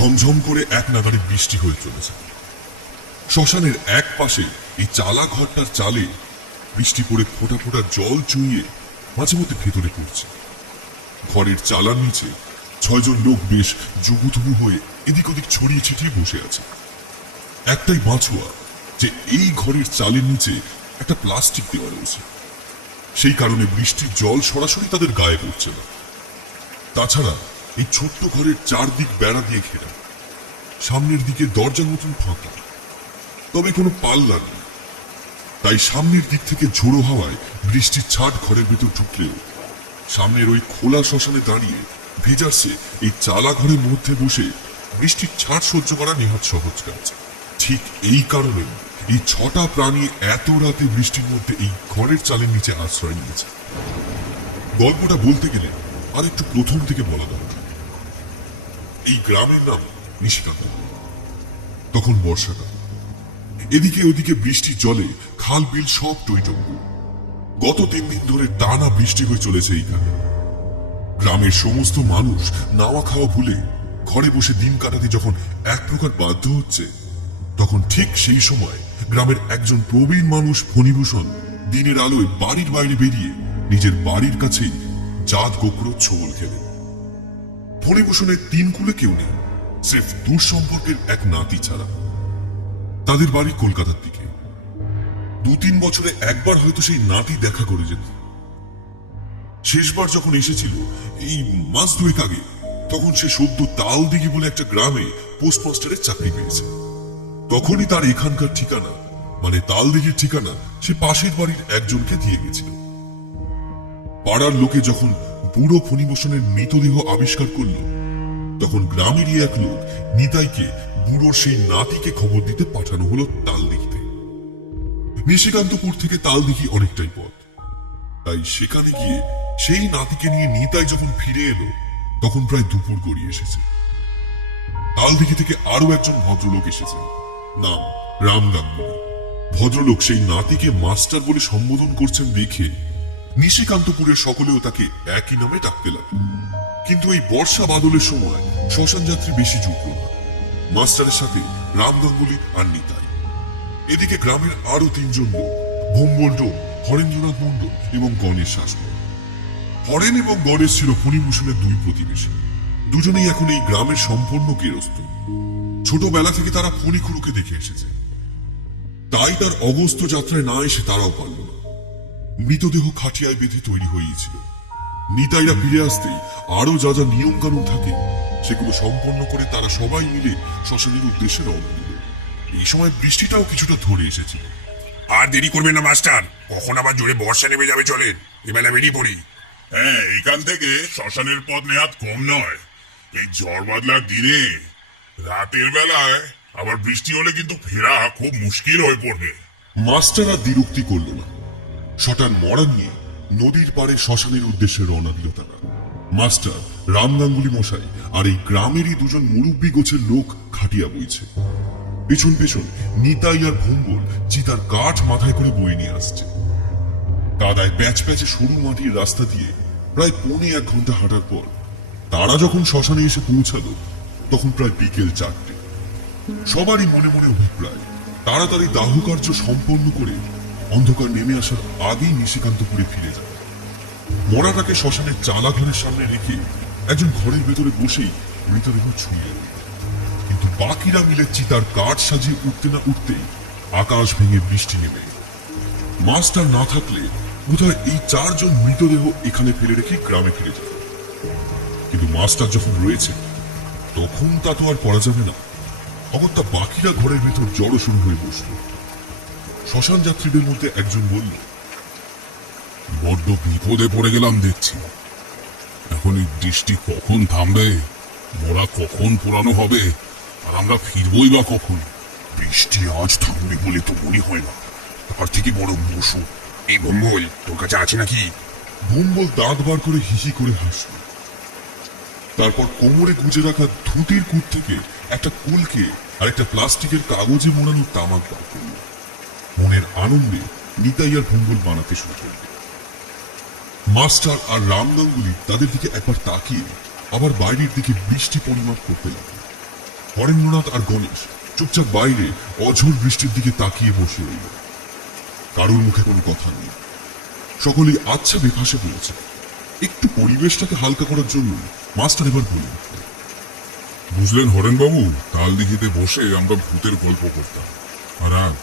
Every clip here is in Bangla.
ঝমঝম করে এক নাগাড়ে বৃষ্টি হয়ে চলেছে। শ্মশানের এক পাশে এই চালা ঘরটার চালে বৃষ্টি পড়ে ফোঁটা ফোঁটা জল চুইয়ে মাঝে মধ্যে ভেতরে পড়ছে। ঘরের চালার নিচে 6 জন লোক বেশ জুগুথুবু হয়ে এদিক ওদিক ছড়িয়ে ছিটিয়ে বসে আছে। একটাই বাঁচুয়া যে এই ঘরের চালের নিচে একটা প্লাস্টিক দেওয়া রয়েছে, সেই কারণে বৃষ্টির জল সরাসরি তাদের গায়ে পড়ছে না। তাছাড়া এই ছোট্ট ঘরের চারদিক বেড়া দিয়ে ঘেরা, সামনের দিকে দরজার মতন ফাঁকা, তবে কোনো পাল্লা নেই। তাই সামনের দিক থেকে ঝোড়ো হাওয়ায় বৃষ্টির ছাট ঘরের ভেতর ঢুকলেও সামনের ওই খোলা শ্মশানে দাঁড়িয়ে ভেজাচ্ছে এই চালা ঘরের মধ্যে বসে বৃষ্টির ছাট সহ্য করা নেহাত সহজ কাজ। ঠিক এই কারণে এই 6টা প্রাণী এত রাতে বৃষ্টির মধ্যে এই ঘরের চালের নিচে আশ্রয় নিয়েছে। গল্পটা বলতে গেলে আর একটু প্রথম থেকে বলা দরকার। এই গ্রামের নাম নিশিকান্ত। তখন বর্ষাকাল, এদিকে ওদিকে বৃষ্টির জলে খাল বিল সব টইটম্বুর। গত 3 দিন ধরে টানা বৃষ্টি হয়ে চলেছে এইখানে। গ্রামের সমস্ত মানুষ নাওয়া খাওয়া ভুলে ঘরে বসে দিন কাটাতে যখন এক প্রকার বাধ্য হচ্ছে, তখন ঠিক সেই সময় গ্রামের একজন প্রবীণ মানুষ ফণিভূষণ দিনের আলোয় বাড়ির বাইরে বেরিয়ে নিজের বাড়ির কাছেই জাত গোখরোর ছোবল খেলেন। ফণিভূষণের 3 কুলে কেউ নেই, স্রেফ দূর সম্পর্কের এক নাতি ছাড়া। তাদের বাড়ি কলকাতার দিকে। 2-3 বছরে একবার হয়তো সেই নাতি দেখা করে যেত। শেষবার যখন এসেছিল এই মাস 2 আগে, তখন সে সদ্য তালদিঘি বলে একটা গ্রামে পোস্টমাস্টারের চাকরি পেয়েছে। তখনই তার এখানকার ঠিকানা মানে তালদিঘির ঠিকানা সে পাশের বাড়ির একজনকে দিয়ে গেছিল। পাড়ার লোকে যখন বুড়ো ফণিভূষণের মৃতদেহ আবিষ্কার করল, তখন গ্রামেরই এক লোক নিতাইকে বুড়োর সেই নাতিকে খবর দিতে পাঠানো হলো তালদিঘিতে। নিশিকান্তপুর থেকে তালদিঘি অনেকটাই পথ, তাই সেখানে গিয়ে সেই নাতিকে নিয়ে নিতাই যখন ফিরে এলো, তখন প্রায় দুপুর গড়িয়ে এসেছে। তালদিঘি থেকে আরো একজন ভদ্রলোক এসেছেন, নাম রাম গাঙ্গুলি। ভদ্রলোক সেই নাতিকে মাস্টার বলে সম্বোধন করছেন দেখে নিশিকান্তপুরের সকলেও তাকে একই নামে ডাকতে লাগল। কিন্তু এই বর্ষা বাদলের সময় শ্মশান যাত্রী বেশি যুক্ত না, মাস্টারের সাথে রাম গাঙ্গুলি আর নিতাই। এদিকে গ্রামের আরো 3 জন লোক, ভোম্বল ডোম, হরেন্দ্রনাথ মন্ডল এবং গণেশ শাসন। হরেন এবং গণেশ ছিল ফণিভূষণের 2 প্রতিবেশী। দুজনেই এখন এই গ্রামের সম্পূর্ণ গেরস্ত। ছোটবেলা থেকে তারা ফণিখুড়োকে দেখে এসেছে, তাই তার অগস্ত্য যাত্রায় না এসে তারাও পারল না। মৃতদেহ খাটিয়ায় বেঁধে তৈরি হয়েছিল। নিতাইরা ফিরে আসতেই আরো যা যা নিয়ম কানুন থাকে সেগুলো সম্পন্ন করে তারা সবাই মিলে শ্মশানের উদ্দেশ্যে রওনা দিল। এই সময় বৃষ্টিটাও কিছুটা ধরে এসেছিল। আর দেরি করবেন না মাস্টার, কখন আবার জোরে বর্ষা নেমে যাবে, চলেন এবেলা বেরিয়ে পড়ি। হ্যাঁ, এখান থেকে শ্মশানের পথ নেহাত কম নয়। এই ঝড় বাদলার দিনে রাতের বেলায় আবার বৃষ্টি হলে কিন্তু ফেরা খুব মুশকিল হয়ে পড়বে। মাস্টার আর দ্বিরুক্তি করল না। শটান মরা নিয়ে নদীর পাড়ে শ্মশানের উদ্দেশ্যে রওনা দিল তারা। মাস্টার, রাম গাঙ্গুলি মশাই আর এই গ্রামেরই 2 জন মুরব্বী গোছের লোক খাটিয়া বইছে। পেছন পেছন নিতাই আর ভোম্বল চিতার কাঠ মাথায় করে বয়ে নিয়ে আসছে। কাদায় প্যাচ প্যাচে সরু মাটির রাস্তা দিয়ে প্রায় 1.25 ঘন্টা হাঁটার পর তারা যখন শ্মশানে এসে পৌঁছালো, তখন প্রায় বিকেল 4টে। সবারই মনে মনে অভিপ্রায় তাড়াতাড়ি দাহ কার্য সম্পন্ন করে অন্ধকার নেমে আসার আগেই নিশিকান্তপুরে ফিরে যাবে। মরাটাকে শ্মশানের চালা ঘরের সামনে রেখে একজন ঘরের ভেতরে বসেই মৃতদেহ ছুঁয়ে। কিন্তু বাকিরা মিলে চিতার কাঠ সাজিয়ে উঠতে না উঠতেই আকাশ ভেঙে বৃষ্টি নেমে। মাস্টার না থাকলে বোধহয় এই 4 জন মৃতদেহ এখানে ফেলে রেখে গ্রামে ফিরে যাবে। কিন্তু মাস্টার যখন রয়েছে, তখন তা তো আর করা যাবে না। অগত্যা বাকিরা ঘরের ভেতর জড়ো শুরু হয়ে বসল। শ্মশান যাত্রীদের মধ্যে একজন বলল, বড্ড বিপদে পড়ে গেলাম দেখছি। এখন এই বৃষ্টি কখন থামবে, মোরা কখন পোড়ানো হবে, আর আমরা ফিরবই বা কখন? বৃষ্টি আজ থামবে বলে তো মনে হয় না, তার থেকে বড় মশু। এই ভোম্বল তোর কাছে আছে নাকি? ভোম্বল দাঁত বার করে হিহি করে হাসল। তারপর কোমরে গুজে রাখা ধুতির কুট থেকে একটা কুলকে আর একটা প্লাস্টিকের কাগজে মোড়ানো তামাক বার করল। মনের আনন্দে নিতাই আর ভোম্বল বানাতে শুরু করল। মাস্টার আর রাম গাঙ্গুলি তাদের দিকে একবার তাকিয়ে আবার বাইরের দিকে বৃষ্টি পরিমাপ করতে লাগল। হরেন্দ্রনাথ আর গণেশ চুপচাপ বাইরে অঝোর বৃষ্টির দিকে তাকিয়ে বসে রইল। কারোর মুখে কোনো কথা নেই, সকলেই আচ্ছা বেফাসে পড়েছে। একটু পরিবেশটাকে হালকা করার জন্য মাস্টার এবার বললেন, বুঝলেন হরেনবাবু, তাল দিঘিতে বসে আমরা ভূতের গল্প করতাম, আর আজ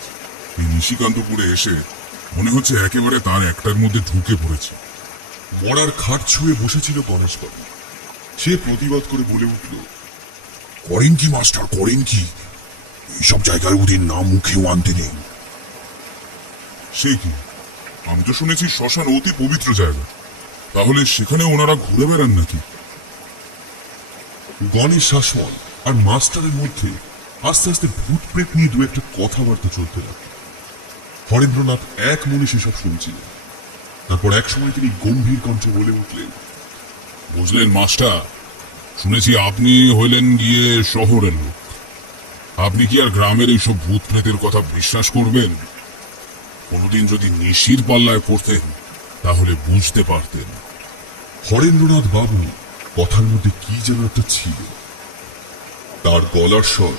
এই নিশিকান্তপুরে এসে মনে হচ্ছে একেবারে তার একটার মধ্যে ঢুকে পড়েছে। মরার খাট ছুঁয়ে বসেছিল গণেশবাবু। সে প্রতিবাদ করে বলে উঠল, করেন কি মাস্টার, করেন কি? এইসব জায়গায় ওদের নাম মুখেও আনতে নেই। সে কি, আমি তো শুনেছি শ্মশান অতি পবিত্র জায়গা, তাহলে সেখানে ওনারা ঘুরে বেড়ান নাকি? গণেশ শাসমল আর মাস্টারের মধ্যে আস্তে আস্তে ভূত প্রেত নিয়ে দু একটা কথাবার্তা চলতে লাগলো। হরেন্দ্রনাথ এক মনে সেসব শুনছিলেন। তারপর এক সময় তিনি গম্ভীর কণ্ঠে বলে উঠলেন, বুঝলেন মাস্টার, শুনেছি আপনি হইলেন গিয়ে শহরের লোক। আপনি কি আর গ্রামের এইসব ভূত প্রেতের কথা বিশ্বাস করবেন? কোনোদিন যদি নিশির পাল্লায় পড়তেন তাহলে বুঝতে পারতেন। হরেন্দ্রনাথ বাবু কথার মধ্যে কি যেন একটা ছিল। তার গলার স্বর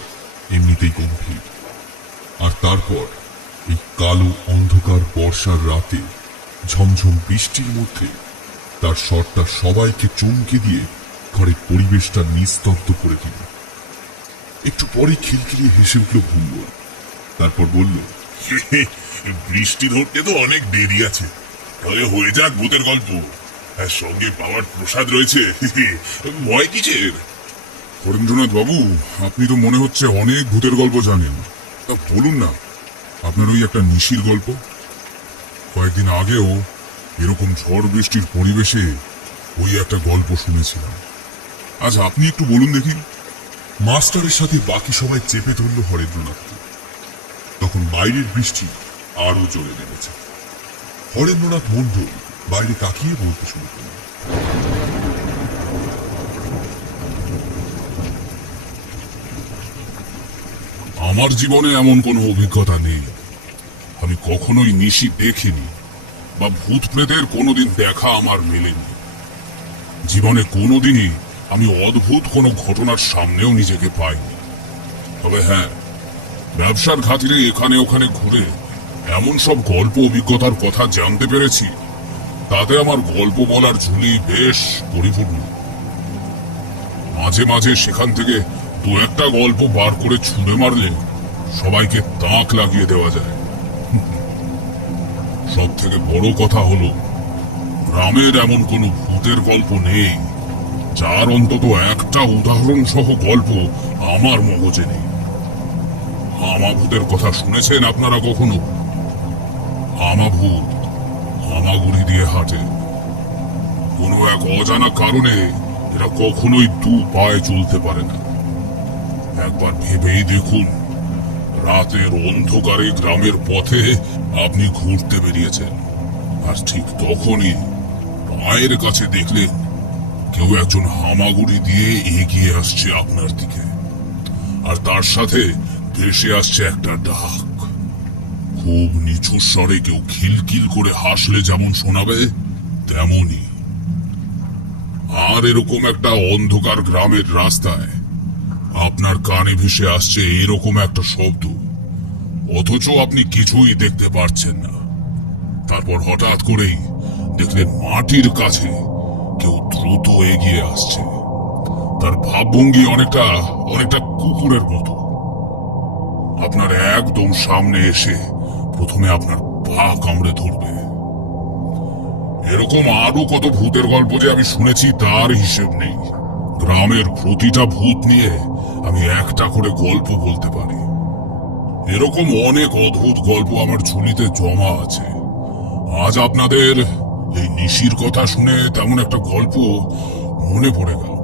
এমনিতেই গম্ভীর, আর তারপর এই কালো অন্ধকার বর্ষার রাতে ঝমঝম বৃষ্টির মধ্যে তার স্বরটা সবাইকে চমকে দিয়ে ঘরের পরিবেশটা নিস্তব্ধ করে দিল। একটু পরে খিলখিলিয়ে হেসে উঠল ভুঙ্গল। তারপর বলল, বৃষ্টি ধরতে তো অনেক দেরি আছে, তাহলে হয়ে যাক ভূতের গল্প। আর সঙ্গে পাওয়ার প্রসাদ রয়েছে, ভয় কিসের? হরেন্দ্রনাথ বাবু, আপনি তো মনে হচ্ছে অনেক ভূতের গল্প জানেন। তা বলুন না, আপনার ওই একটা নিশির গল্প। কয়েকদিন আগেও এরকম ঝড় বৃষ্টির পরিবেশে ওই একটা গল্প শুনেছিলাম। আজ আপনি একটু বলুন দেখি। মাস্টারের সাথে বাকি সবাই চেপে ধরল হরেন্দ্রনাথকে। তখন বাইরের বৃষ্টি আরো জোরে নেমেছে। হরেন্দ্রনাথ মণ্ডল বাইরে তাকিয়ে বলতে শুরু করল, আমার জীবনে এমন কোনো অভিজ্ঞতা নেই। আমি কখনোই নিশি দেখিনি বা ভূত প্রেতের কোনোদিন দেখা আমার মেলেনি। জীবনে কোনোদিনই আমি অদ্ভুত কোনো ঘটনার সামনেও নিজেকে পাইনি। তবে হ্যাঁ, ব্যবসার খাতিরে এখানে ওখানে ঘুরে এমন সব গল্প অভিজ্ঞতার কথা জানতে পেরেছি, তাতে আমার গল্প বলার ঝুলি বেশ পরিপূর্ণ। মাঝে মাঝে সেখান থেকে দু একটা গল্প বার করে ছুঁড়ে মারলে সবাইকে তাক লাগিয়ে দেওয়া যায়। সব থেকে বড় কথা হলো, গ্রামের এমন কোনো ভূতের গল্প নেই যার অন্তত একটা উদাহরণ সহ গল্প আমার মগজে নেই। আমাভূতের কথা শুনেছেন আপনারা কখনো? আমাভূত হামাগুড়ি দিয়ে হাঁটে। কোনো এক অজানা কারণে এরা কখনোই দু পায়ে চলতে পারে না। একবার ভেবেই দেখুন, রাতের অন্ধকারে গ্রামের পথে আপনি ঘুরতে বেরিয়েছেন, আর ঠিক তখনই পায়ের কাছে দেখলেন কেউ একজন হামাগুড়ি দিয়ে এগিয়ে আসছে আপনার দিকে, আর তার সাথে ভেসে আসছে একটা ডাক। খুব নিচু স্বরে কেউ খিলখিল করে হাসলে যেমন শোনাবে, তেমনই। আর এরকম একটা অন্ধকার গ্রামের রাস্তায় আপনার কানে ভেসে আসছে এরকম একটা শব্দ, অথচ আপনি কিছুই দেখতে পারছেন না। তারপর হঠাৎ করেই দেখলেন মাটির কাছে কেউ দ্রুত এগিয়ে আসছে। তার ভাবভঙ্গি অনেকটা অনেকটা কুকুরের মতো। আপনার একদম সামনে এসে প্রথমে আপনার পা কামড়ে ধরবে। এরকম আরো কত ভূতের গল্প যে আমি শুনেছি তার হিসেব নেই। গ্রামের প্রতিটা ভূত নিয়ে আমি একটা করে গল্প বলতে পারি। এরকম অনেক অদ্ভুত গল্প আমার ঝুলিতে জমা আছে। আজ আপনাদের এই নিশির কথা শুনে তেমন একটা গল্প মনে পড়ে গেল।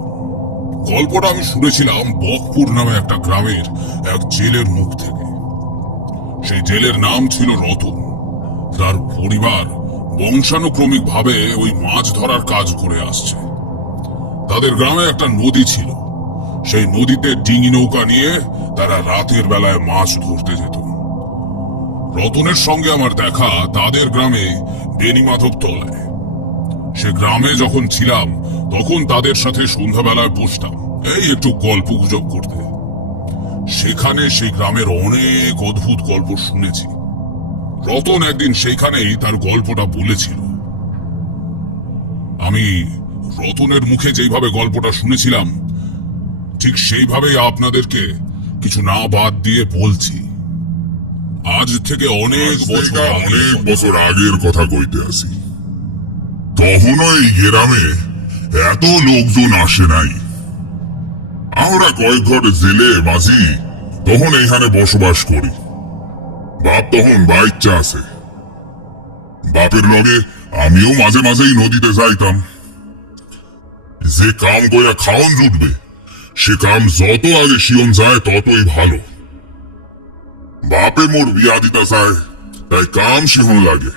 গল্পটা আমি শুনেছিলাম বকপুর নামে একটা গ্রামের এক জেলের মুখ থেকে। সেই জেলের নাম ছিল রতন। তার পরিবার বংশানুক্রমিক ভাবে ওই মাছ ধরার কাজ করে আসছে। তাদের গ্রামে একটা নদী ছিল। সেই নদীতে ডিঙি নৌকা নিয়ে তারা রাতের বেলায় মাছ ধরতে যেত। রতনের সঙ্গে আমার দেখা তাদের গ্রামে বেনিমাধব তলায়। সে গ্রামে যখন ছিলাম তখন তাদের সাথে সন্ধ্যাবেলায় বসতাম এই একটু গল্প গুজব করতে। সেখানে সেই গ্রামের অনেক অদ্ভুত গল্প শুনেছি। রতন একদিন সেইখানেই তার গল্পটা বলেছিল। আমি রতনের মুখে যেইভাবে গল্পটা শুনেছিলাম ঠিক সেইভাবেই আপনাদেরকে কিছু না বাদ দিয়ে বলছি। আজ থেকে অনেক বছর আগের কথা কইতে আসি। তখনও এই গ্রামে এত লোকজন আসে নাই। আমরা কয়েক ঘর জেলে মাঝি তখন এইখানে বসবাস করি। বাপ তখন বাচ্চা আছে। বাপের লগে আমিও মাঝে মাঝেই নদীতে যাইতাম। যে কাম কইরা খাওন জুটবে সে কাম যত আগে শিয়ন যায় ততই ভালো। বাপে মোর বিয়া দিতা চায়, তাই কাম শিহন লাগে।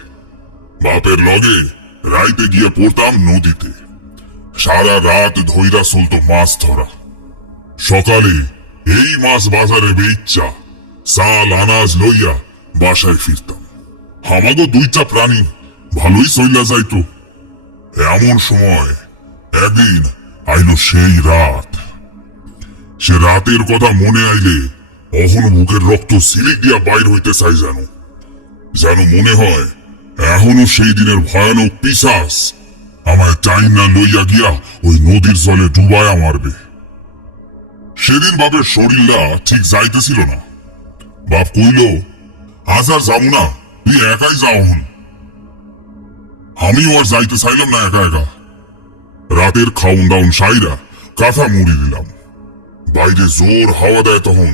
বাপের লগে রাইতে গিয়ে পড়তাম নদীতে। সারা রাত ধইরা চলতো মাছ ধরা। সকালে এই মাছ বাজারে বেইচ্চা চাল আনাজ লইয়া বাসায় ফিরতাম। আমাগো দুইটা প্রাণী ভালোই চইলা যাইতো। এমন সময় একদিন আইলো সেই রাত। সে রাতের কথা মনে আইলে এখনো বুকের রক্ত সিলিক দিয়া বাইর হইতে চাই যেন যেন মনে হয় এখনো সেই দিনের ভয়ানক পিশাচ আমায় টাইম না লইয়া গিয়া ওই নদীর জলে ডুবায়া মারবে। সেদিন বাপের শরীরটা ঠিক যাইতেছিল না। বাপ কইল, আজ আর যাবো না, তুই একাই যাও হন। আমিও আর যাইতে চাইলাম না একা একা। রাতের খাউন দাউন সাইরা কাঁথা মুড়ি দিলাম। বাইরে জোর হাওয়া দেয় তখন।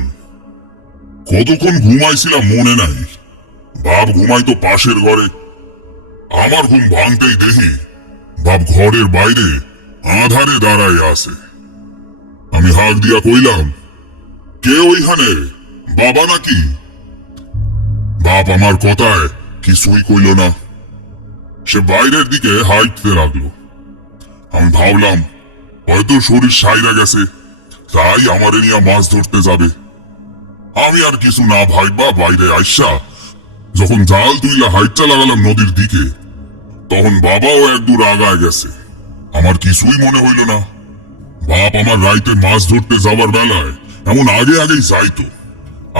কতক্ষণ ঘুমাইছিলাম মনে নাই। বাপ ঘুমাইতো পাশের ঘরে। আমার ঘুম ভাঙতেই দেখি বাপ ঘরের বাইরে আধারে দাঁড়ায় আছে। আমি হাঁক দিয়া কইলাম, কে ওইখানে, বাবা নাকি? বাপ আমার কথায় কিছুই কইল না। সে বাইরের দিকে হাঁটতে লাগলো। আমি ভাবলাম হয়তো শরীর সাইরা গেছে, তাই আমারে নিয়ে মাছ ধরতে যাবে। আমি আর কিছু না ভাইবা বাইরে আইসা যখন জাল তুইলা হাইটটা লাগালাম নদীর দিকে, তখন বাবাও এক দূর আগায় গেছে। আমার কিছুই মনে হইল না। বাপ আমার রাইতে মাছ ধরতে যাবার বেলায় এমন আগে আগেই যাইতো।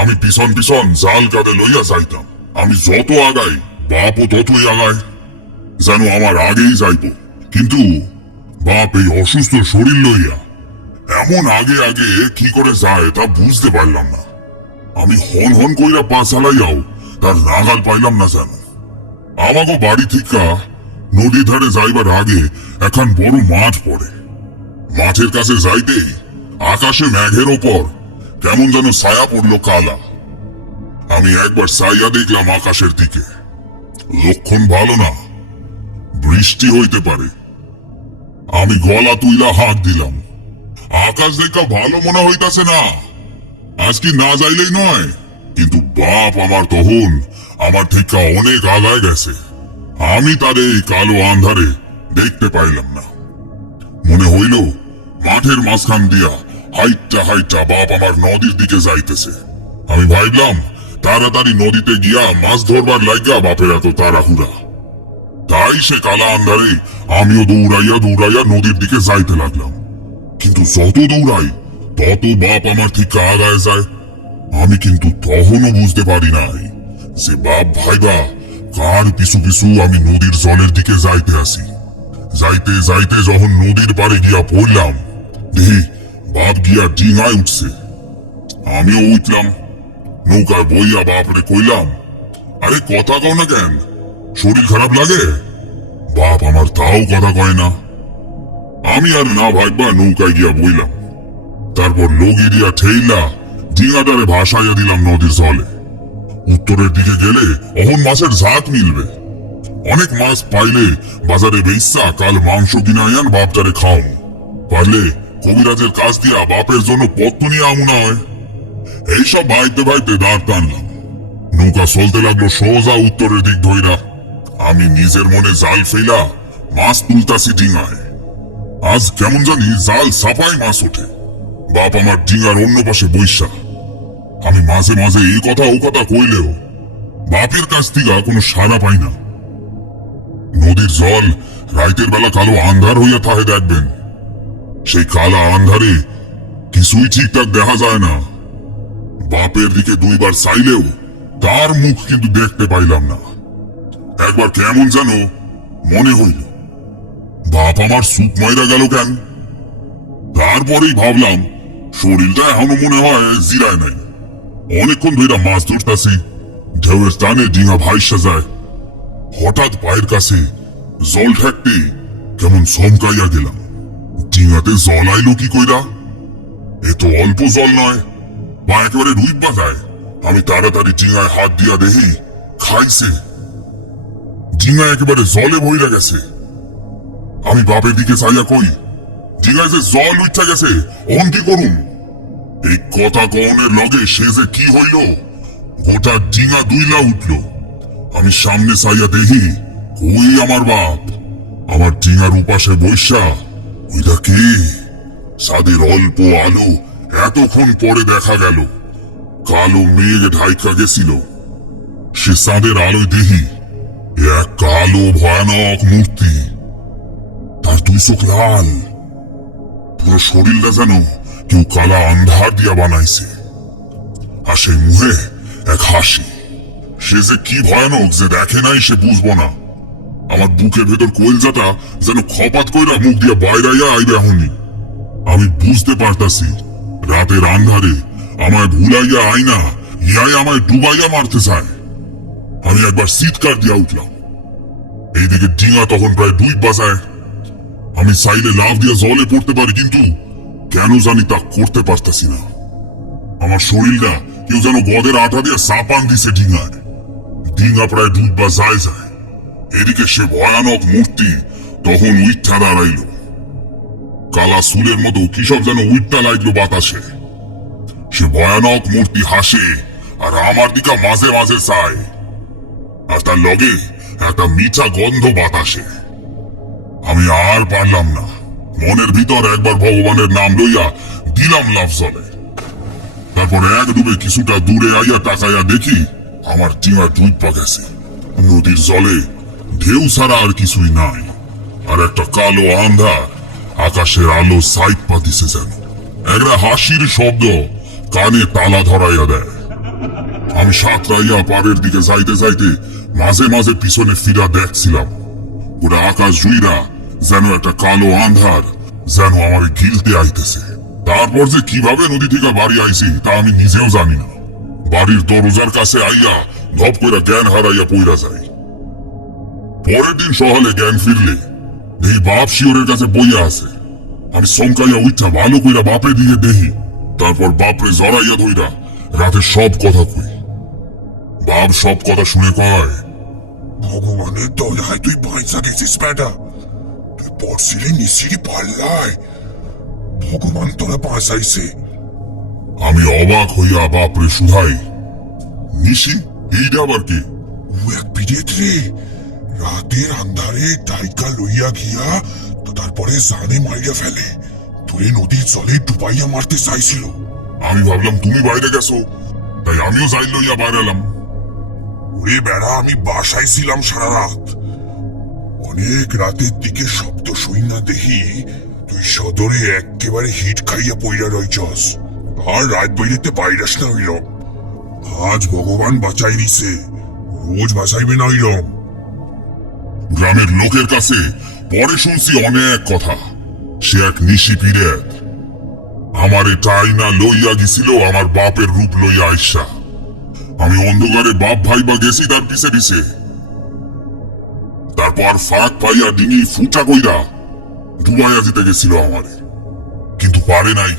আমি পিছন পিছন জাল কাঁধে লইয়া যাইতাম। আমি যত আগাই বাপও ততই আগায়, যেন আমার আগেই যাইব। কিন্তু বাপ এই অসুস্থ শরীর লইয়া এমন আগে আগে কি করে যায় তা বুঝতে পারলাম না। আমি হন হন কইরা পা চালাইয়াও তার নাগাল পাইলাম না যেন। আমাগো বাড়ি থেকে নদী ধারে যাইবার আগে এখন বড় মাঠ পড়ে। মাঠের কাছে যাইতেই আকাশে মেঘের ওপর কেমন যেন ছায়া পড়লো কালা। আমি একবার ছায়া দেখলাম আকাশের দিকে। লক্ষণ ভালো না, বৃষ্টি হইতে পারে। আমি গলা তুইলা হাঁক দিলাম, আকাশ দেখা ভালো মনে হইতাছে না, আজ কি না যাইলেই নয়। কিন্তু বাপ আমার তখন আমার থেকে অনেক আগায় গেছে। আমি তার এই কালো আন্ধারে দেখতে পাইলাম না। মনে হইল মাঠের মাঝখান দিয়া হাইটটা হাইটটা বাপ আমার নদীর দিকে যাইতেছে। আমি ভাবলাম তাড়াতাড়ি নদীতে গিয়া মাছ ধরবার লাগিয়া বাপের এত তাড়াহুড়া। তাই সে কালা আন্ধারে আমিও দৌড়াইয়া দৌড়াইয়া নদীর দিকে যাইতে লাগলাম। কিন্তু যত দৌড়াই তত বাপ আমার থেকে আগায় যায়। আমি কিন্তু তখনও বুঝতে পারি নাই যে বাপ ভাইবা কার পিছু পিছু আমি নদীর জলের দিকে যাইতে আসি। যাইতে যাইতে যখন নদীর পাড়ে গিয়া পড়লাম, দেখি বাপ গিয়া ডিঙায় উঠছে। আমিও উঠলাম। নৌকায় বইয়া বাপরে কইলাম, আরে কথা কও না কেন, শরীর খারাপ লাগে? বাপ আমার তাও কথা কয় না। আমি আর না ভাববা নৌকায় গিয়া বইলাম। তারপর লগি দিয়া ঠেইলা ডিঙাটারে ভাসাইয়া দিলাম নদীর জলে। উত্তরের দিকে গেলে অহন মাছের ঝাঁক মিলবে। অনেক মাছ পাইলে বাজারে বেইসা কাল মাংস কিনাইয়ান বাপটারে খাও। পারলে কবিরাজের কাজ দিয়া বাপের জন্য পত্ত নিয়ে আমুনা হয়। এইসব ভাইতে ভাইতে দাঁড় টানলাম। নৌকা চলতে লাগলো সোজা উত্তরের দিক ধইরা। আমি নিজের মনে জাল ফেলা মাছ তুলতাছি ডিঙায়। আজ কেমন জানি জাল চাপাই মাছ ওঠে। বাপ আমার ডিঙার অন্য পাশে বৈশা। আমি মাঝে মাঝে এই কথা ও কথা কইলেও বাপের কাছ থেকে কোনো সাড়া পাই না। নদীর জল রাইতের বেলা কালো আন্ধার হইয়া থাকে দেখবেন। সেই কালা আন্ধারে কিছুই ঠিকঠাক দেখা যায় না। বাপের দিকে দুইবার চাইলেও তার মুখ কিন্তু দেখতে পাইলাম না। একবার কেমন যেন মনে হইল, বাপ আমার সুপ ময়রা গেল কেন? তারপরেই ভাবলাম শরীরটা এখনো মনে হয় জিরায় নাই। অনেকক্ষণ ধরে মাছ ধরতাছি, ঢেউয়ের টানে ডিঙা ভাইসা যায়। হঠাৎ পায়ের কাছে জল ঠেকতে কেমন চমকাইয়া গেলাম। ডিঙাতে জল আইলো কি কইরা? এ তো অল্প জল নয়, বা একেবারে রুইবা যায়। আমি তাড়াতাড়ি ডিঙায় হাত দিয়া দেখি খাইছে। ডিঙা একেবারে জলে ভইরা গেছে। আমি বাপের দিকে চাইয়া কই, ডিঙায় যে জল উঠা গেছে, অন কি করুন? এই কথা কনের লগে সে যে কি হইল, গোটা ডিঙা দুইলা উঠল। আমি সামনে চাইয়া দেখি, কই আমার বাপ? আমার ডিঙার উপাসে বৈশা। ওইটা কি? ছাদের অল্প আলো এতক্ষণ পরে দেখা গেল। কালো মেঘ ঢাইকা গেছিল। সে চাঁদের আলোয় দেখি এক কালো ভয়ানক মূর্তি। তার দুই চোখ লাল, পুরো শরীরটা যেন কেউ কালা আন্ধার দিয়া বানাইছে। আর সেই মুখে এক হাসি। সে যে কি ভয়ানক যে দেখে নাই সে বুঝবো না। আমার বুকের ভেতর কইলজাটা যেন খপাত কইরা মুখ দিয়া বাইরাইয়া আইবে এখনই। আমি বুঝতে পারতাছি রাতের আন্ধারে আমায় ভুলাইয়া আইনা ইয়াই আমায় ডুবাইয়া মারতে চায়। আমি একবার চিৎকার দিয়া উঠলাম। এইদিকে ডিঙা তখন প্রায় ডুব বাজায়। আমি চাইলে লাফ দিয়া জলে পড়তে পারি, কিন্তু কেন জানি তা করতে পারতাছি না। আমার শরীরটা কেউ যেন গদের আঠা দিয়ে চাপান দিছে ডিঙায়। ডিঙা প্রায় ডুববা যায়। এদিকে সে ভয়ানক মূর্তি তখন উইঠা দাঁড়াইল। কালা চুলের মতো কিসব যেন উইঠা লাগলো বাতাসে। সে ভয়ানক মূর্তি হাসে আর আমার দিকে মাঝে মাঝে চায়। আর তার লগে একটা মিঠা গন্ধ বাতাসে। আমি আর পারলাম না। মনের ভিতর একবার ভগবানের নাম লইয়া দিলাম লাফ জলে। তারপর এক ডুবে কিছুটা দূরে আইয়া তাকাইয়া দেখি আমার ডিঙা ডুইবা গেছে। নদীর জলে ঢেউ ছাড়া আর কিছুই নাই। আর একটা কালো আন্ধার আকাশের আলো সাইড পাতিছে যেন। একটা হাসির শব্দ কানে তালা ধরাইয়া দেয়। আমি সাঁতরাইয়া পাড়ের দিকে যাইতে যাইতে মাঝে মাঝে পিছনে ফিরা দেখছিলাম। ওরা আকাশ জুইরা যেন একটা কালো আন্ধার যেন আমার গিলতে আইতেছে। তারপর যে কিভাবে নদী থেকে বাড়ি আইছি তা আমি নিজেও জানি না। বাড়ির দরজার কাছে আইয়া ধপ কইরা জ্ঞান হারাইয়া পইরা যাই। পরের দিন সকালে জ্ঞান ফিরলে এই বাপ শিওরের কাছে বইয়া আছে। আমি চমকাইয়া উঠা ভালো কইরা বাপের দিকে দেখি। তারপর বাপরে জড়াইয়া ধইরা রাতে সব কথা কই। বাপ সব কথা শুনে কয়, ভগবানের দয়ায় তুই পয়সা গেছিস বেটা। তুই পড়ছিলি নিশ্চিরি পাল্লায়, ভগবান তোরা বাঁচাইছে। আমি অবাক হইয়া বাপরে শুধাই, নিশি এইটা আবার কি? ও এক বিরেত রে, রাতের আন্ধারে ডাইকা লইয়া গিয়া তারপরে জানে মাইরা ফেলে। তুই নদীর জলে ডুবাইয়া মারতে চাইছিল। আমি ভাবলাম তুমি বাইরে গেছো, তাই আমিও যাই লইয়া বাইরে এলাম। ওরে বেড়া, আমি বাসায় ছিলাম সারা রাত। অনেক রাতের দিকে শব্দ শুই না দেখি তুই সদরে একেবারে হিট খাইয়া পইরা রইছস। আর রাত বইরেতে বাইরাস না হইল। আজ ভগবান বাঁচাই দিছে, রোজ বাঁচাইবে না হইল। গ্রামের লোকের কাছে পরে শুনছি অনেক কথা। সে এক নিশি পিরেত আমারে টাইনা লইয়া গেছিল আমার বাপের রূপ লইয়া আইসা। আমি অন্ধকারে বাপ ভাইবা গেছি তার পিছে পিছে। তারপর ফাঁক পাইয়া ডিঙি ফুটা কইরা ডুবাইয়া দিতে গেছিল আমারে, কিন্তু পারে নাই।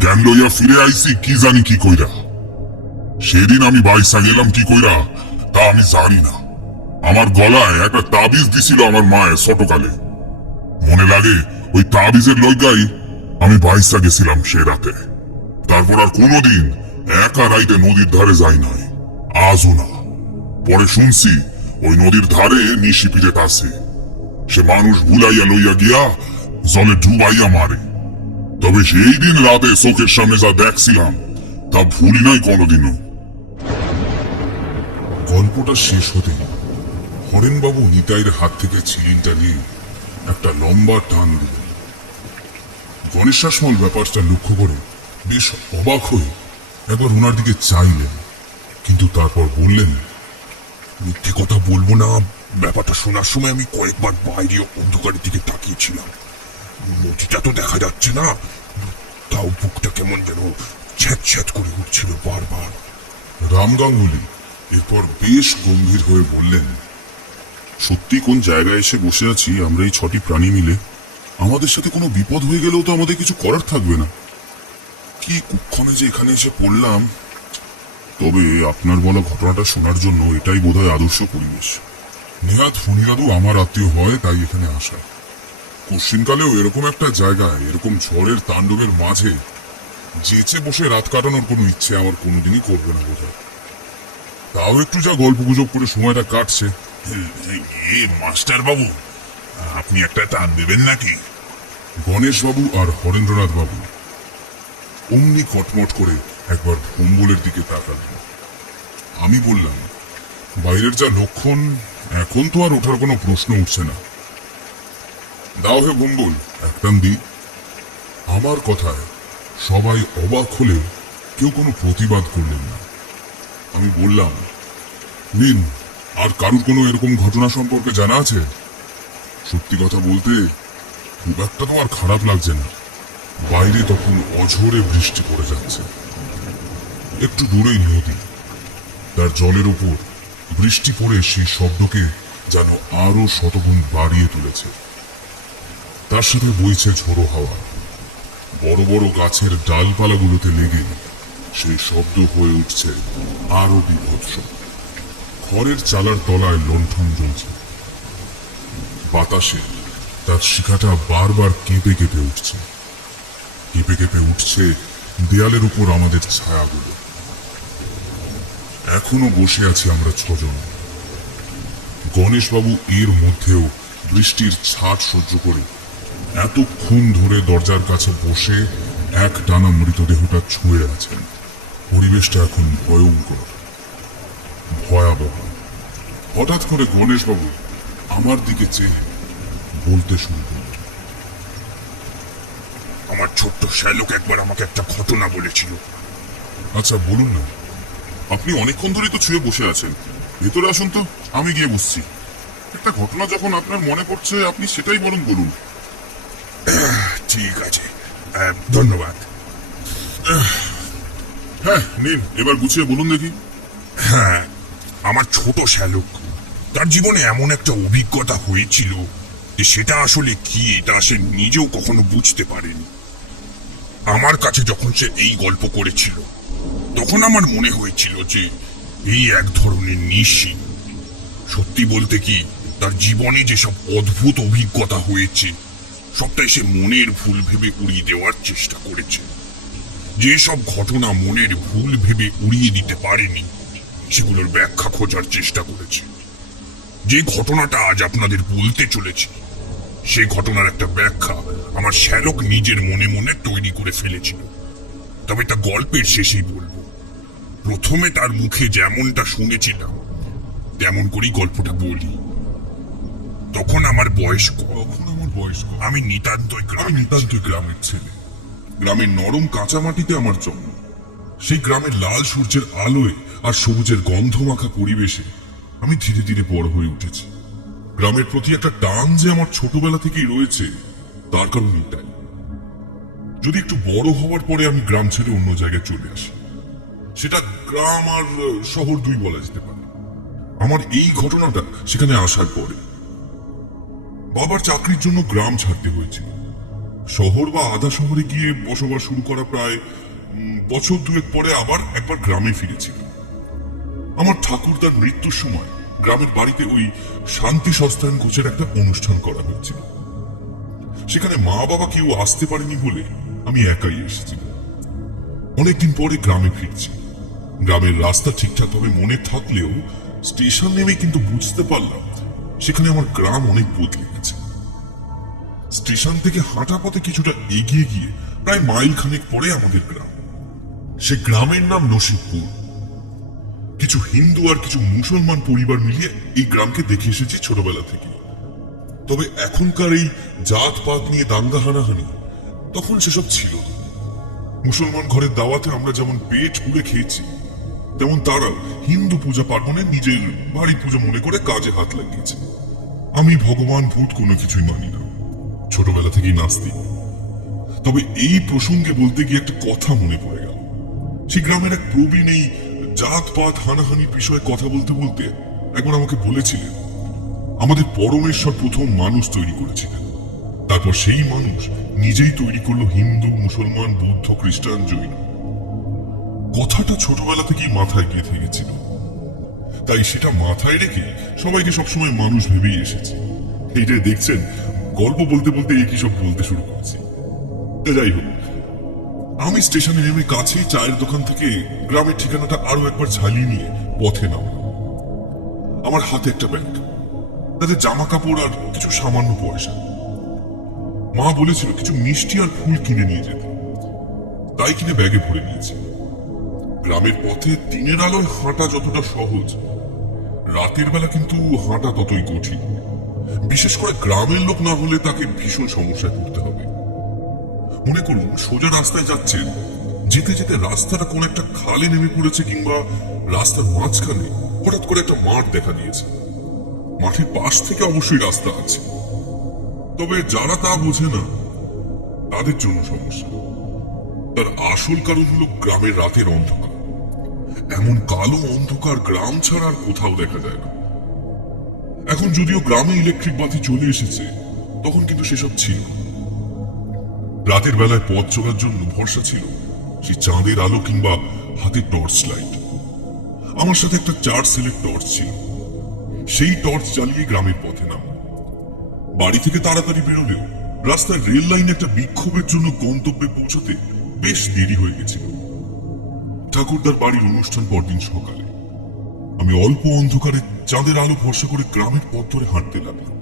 জ্ঞান লইয়া ফিরে আইছি কি জানি কি কইরা। সেদিন আমি বাইসা গেলাম কি কইরা তা আমি জানি না। আমার গলায় একটা তাবিজ দিছিল আমার মায়ের ছোটকালে। মনে লাগে ওই তাবিজের লইগাই আমি বাইসা গেছিলাম সে রাতে। তারপর আর কোনোদিন একা রাইতে নদীর ধারে যাই নাই, আজও না। পরে শুনছি ওই নদীর ধারে নিশি পিরেত আছে। সে মানুষ ভুলাইয়া লইয়া গিয়া জলে ডুবাইয়া মারে। তবে সেই দিন রাতে চোখের সামনে যা দেখছিলাম তা ভুলি নাই কোনোদিনও। গল্পটা শেষ হতে হরেনবাবু নিতাইয়ের হাত থেকে ছিলিনটা নিয়ে একটা লম্বা টান দিলেন। গণেশ শাসমল ব্যাপারটা লক্ষ্য করে বেশ অবাক হয়ে একবার ওনার দিকে চাইলেন, কিন্তু তারপর বললেন, মিথ্যে কথা বলবো না, ব্যাপারটা শোনার সময় আমি কয়েকবার বাইরে অন্ধকারের দিকে তাকিয়েছিলাম। নদীটা তো দেখা যাচ্ছে না, তাও বুকটা কেমন যেন ছ্যাঁত ছ্যাঁত করে উঠছিল বারবার। রাম গাঙ্গুলি এরপর বেশ গম্ভীর হয়ে বললেন, সত্যি কোন জায়গায় এসে বসে আছি আমরা এই 6টি প্রাণী মিলে? আমাদের সাথে কোনো বিপদ হয়ে গেলেও তো আমাদের কিছু করার থাকবে না। কি কুক্ষণে যে এখানে এসে পড়লাম। তবে আপনার বলা ঘটনাটা শোনার জন্য এটাই বোধহয় আদর্শ পরিবেশ। নেহাত ফণিরাদু আমার আত্মীয় হয়, তাই এখানে আসা। কশ্চিনকালেও এরকম একটা জায়গায় এরকম ঝড়ের তাণ্ডবের মাঝে যেচে বসে রাত কাটানোর কোনো ইচ্ছে আমার কোনোদিনই করবে না বোধহয়। তাও একটু যা গল্প গুজব করে সময়টা কাটছে। মাস্টার বাবু, আপনি একটা টান দেবেন নাকি? গণেশ বাবু আর হরেন্দ্রনাথ বাবু অমনি কটমট করে একবার ভম্বলের দিকে তাকালেন। আমি বললাম, বাইরের যা লক্ষণ, এখন তো আর ওঠার কোনো প্রশ্ন উঠছে না। দাও হে ভম্বল, একটান দি। আমার কথায় সবাই অবাক হলেও কেউ কোনো প্রতিবাদ করলেন না। আমি বললাম, নিন, আর কারুর কোনো এরকম ঘটনা সম্পর্কে জানা আছে? সত্যি কথা বলতে খুব একটা তো আর খারাপ লাগছে না। বাইরে তখন অঝোরে বৃষ্টি পড়ে যাচ্ছে। একটু দূরেই নদী, তার জলের উপর বৃষ্টি পড়ে সেই শব্দকে যেন আরো শতগুণ বাড়িয়ে তুলেছে। তার সাথে বইছে ঝোড়ো হাওয়া, বড় বড় গাছের ডালপালাগুলোতে লেগে সেই শব্দ হয়ে উঠছে আরো বিভৎস। খড়ের চালার তলায় লণ্ঠন জ্বলছে, বাতাসে তার শিখাটা বারবার কেঁপে কেঁপে উঠছে। কেঁপে কেঁপে উঠছে দেয়ালের উপর আমাদের ছায়াগুলো। এখনো বসে আছি আমরা 6 জন। গণেশবাবু এর মধ্যেও বৃষ্টির ছাট সহ্য করে এতক্ষণ ধরে দরজার কাছে বসে এক টানা মৃতদেহটা ছুঁয়ে আছেন। পরিবেশটা এখন ভয়ঙ্কর, ভয়াবহ। হঠাৎ করে গণেশবাবু আমার দিকে চেয়ে বলতে শুরু করলেন, আমার ছোট্ট শ্যালক একবার আমাকে একটা ঘটনা বলেছিল। আচ্ছা বলুন না, আপনি অনেকক্ষণ ধরেই তো ছুঁয়ে বসে আছেন, ভেতরে আসুন তো, আমি গিয়ে বসছি। একটা ঘটনা যখন আপনার মনে পড়ছে আপনি সেটাই বরং বলুন। ঠিক আছে, ধন্যবাদ। হ্যাঁ নিন, এবার গুছিয়ে বলুন দেখি। হ্যাঁ, আমার ছোট শ্যালক, তার জীবনে এমন একটা অভিজ্ঞতা হয়েছিল যে সেটা আসলে কি এটা সে নিজেও কখনো বুঝতে পারেনি। আমার কাছে যখন সে এই গল্প করেছিল তখন আমার মনে হয়েছিল যে এই এক ধরনের নিশ্চিত। সত্যি বলতে কি, তার জীবনে যেসব অদ্ভুত অভিজ্ঞতা হয়েছে সবটাই সে মনের ভুল ভেবে উড়িয়ে দেওয়ার চেষ্টা করেছে। যেসব ঘটনা মনের ভুল ভেবে উড়িয়ে দিতে পারেনি সেগুলোর ব্যাখ্যা খোঁজার চেষ্টা করেছে। যে ঘটনাটা আজ আপনাদের বলতে চলেছি সেই ঘটনার একটা ব্যাখ্যা আমার শ্যালক নিজের মনে মনে তৈরি করে ফেলেছিল। তবে তা গল্পের শেষেই বলবো। প্রথমে তার মুখে যেমনটা শুনেছিলাম তেমন করেই গল্পটা বলি। তখন আমার বয়স কম। আমি নিতান্তই গ্রামের ছেলে। গ্রামের নরম কাঁচা মাটিতে আমার জন্ম। সেই গ্রামের লাল সূর্যের আলোয় আর সবুজের গন্ধ মাখা পরিবেশে আমি ধীরে ধীরে বড় হয়ে উঠেছি। গ্রামের প্রতি একটা টান যে আমার ছোটবেলা থেকেই রয়েছে তার কারণ এটাই। যদি একটু বড় হওয়ার পরে আমি গ্রাম ছেড়ে অন্য জায়গায় চলে আসি, সেটা গ্রাম আর শহর দুই বলা যেতে পারে। আমার এই ঘটনাটা সেখানে আসার পরে। বাবার চাকরির জন্য গ্রাম ছাড়তে হয়েছিল। শহর বা আধা শহরে গিয়ে বসবাস শুরু করা প্রায় বছর 2 পরে আবার একবার গ্রামে ফিরেছিল। আমার ঠাকুরদার মৃত্যুর সময় গ্রামের বাড়িতে ওই শান্তি সস্তায়ন কোচের একটা অনুষ্ঠান করা হয়েছিল। সেখানে মা বাবা কেউ আসতে পারেনি বলে আমি একাই এসেছিলাম। অনেকদিন পরে গ্রামে ফিরছি। গ্রামের রাস্তা ঠিকঠাক ভাবে মনে থাকলেও স্টেশন নেমে কিন্তু বুঝতে পারলাম সেখানে আমার গ্রাম অনেক বদলে গেছে। স্টেশন থেকে হাঁটা পথে কিছুটা এগিয়ে গিয়ে প্রায় মাইল খানেক পরে আমাদের গ্রাম। সে গ্রামের নাম নসিবপুর। কিছু হিন্দু আর কিছু মুসলমান পরিবার মিলিয়ে এই গ্রামকে দেখে এসেছি ছোটবেলা থেকে। তবে এখনকার এই জাতপাত নিয়ে দাঙ্গা হানাহানি তখন সেসব ছিল না। মুসলমান ঘরের দাওয়াতে আমরা যেমন পেট পুড়ে খেয়েছি, তেমন তারা হিন্দু পূজা পার্বণে নিজের বাড়ি পুজো মনে করে কাজে হাত লাগিয়েছে। আমি ভগবান ভূত কোনো কিছুই মানি না, ছোটবেলা থেকেই নাস্তিক। তবে এই প্রসঙ্গে বলতে গিয়ে একটা কথা মনে পড়ে গেল। সেই গ্রামের এক প্রবীণ এই জাতপাত হানাহানির বিষয়ে কথা বলতে বলতে একবার আমাকে বলেছিলেন, আমাদের পরমেশ্বর প্রথম মানুষ তৈরি করেছিলেন, তারপর সেই মানুষ নিজেই তৈরি করলো হিন্দু, মুসলমান, বৌদ্ধ, খ্রিস্টান, জৈন। কথাটা ছোটবেলা থেকেই মাথায় গেঁথে গেছিল, তাই সেটা মাথায় রেখে সবাইকে সবসময় মানুষ ভেবেই এসেছি। এইটাই দেখছেন, গল্প বলতে বলতে একই সব বলতে শুরু করেছি। যাই হোক, আমি স্টেশনে নেমে কাছেই চায়ের দোকান থেকে গ্রামের ঠিকানাটা আরো একবার ঝালিয়ে নিয়ে পথে নামলাম। আমার হাতে একটা ব্যাগ, তাতে জামা কাপড় আর কিছু সামান্য পয়সা। মা বলেছিল কিছু মিষ্টি আর ফুল কিনে নিয়ে যেতে, তাই কিনে ব্যাগে ভরে নিয়েছি। গ্রামের পথে দিনের আলোয় হাঁটা যতটা সহজ, রাতের বেলা কিন্তু হাঁটা ততই কঠিন। বিশেষ করে গ্রামের লোক না হলে তাকে ভীষণ সমস্যায় পড়তে হবে। মনে করুন সোজা রাস্তায় যাচ্ছেন, যেতে যেতে রাস্তাটা কোন একটা খালে নেমে পড়েছে, কিংবা রাস্তার মাঝখানে হঠাৎ করে একটা মাঠ দেখা দিয়েছে। মাঠের পাশ থেকে অবশ্যই রাস্তা আছে, তবে যারা তা বোঝে না তাদের জন্য সমস্যা। তার আসল কারণ হলো গ্রামের রাতের অন্ধকার। এমন কালো অন্ধকার গ্রাম ছাড়া আর কোথাও দেখা যায় না। এখন যদিও গ্রামে ইলেকট্রিক বাতি চলে এসেছে, তখন কিন্তু সেসব ছিল না। রাতের বেলায় পথ চলার জন্য ভরসা ছিল সেই চাঁদের আলো কিংবা হাতে টর্চ লাইট। আমার সাথে একটা 4 সেলের টর্চ ছিল, সেই টর্চ জ্বালিয়ে গ্রামের পথে নাম। বাড়ি থেকে তাড়াতাড়ি বেরোলেও রাস্তার রেল লাইনে একটা বিক্ষোভের জন্য গন্তব্যে পৌঁছতে বেশ দেরি হয়ে গেছিল। ঠাকুরদার বাড়ির অনুষ্ঠান পরদিন সকালে। আমি অল্প অন্ধকারে চাঁদের আলো ভরসা করে গ্রামের পথ ধরে হাঁটতে লাগলাম।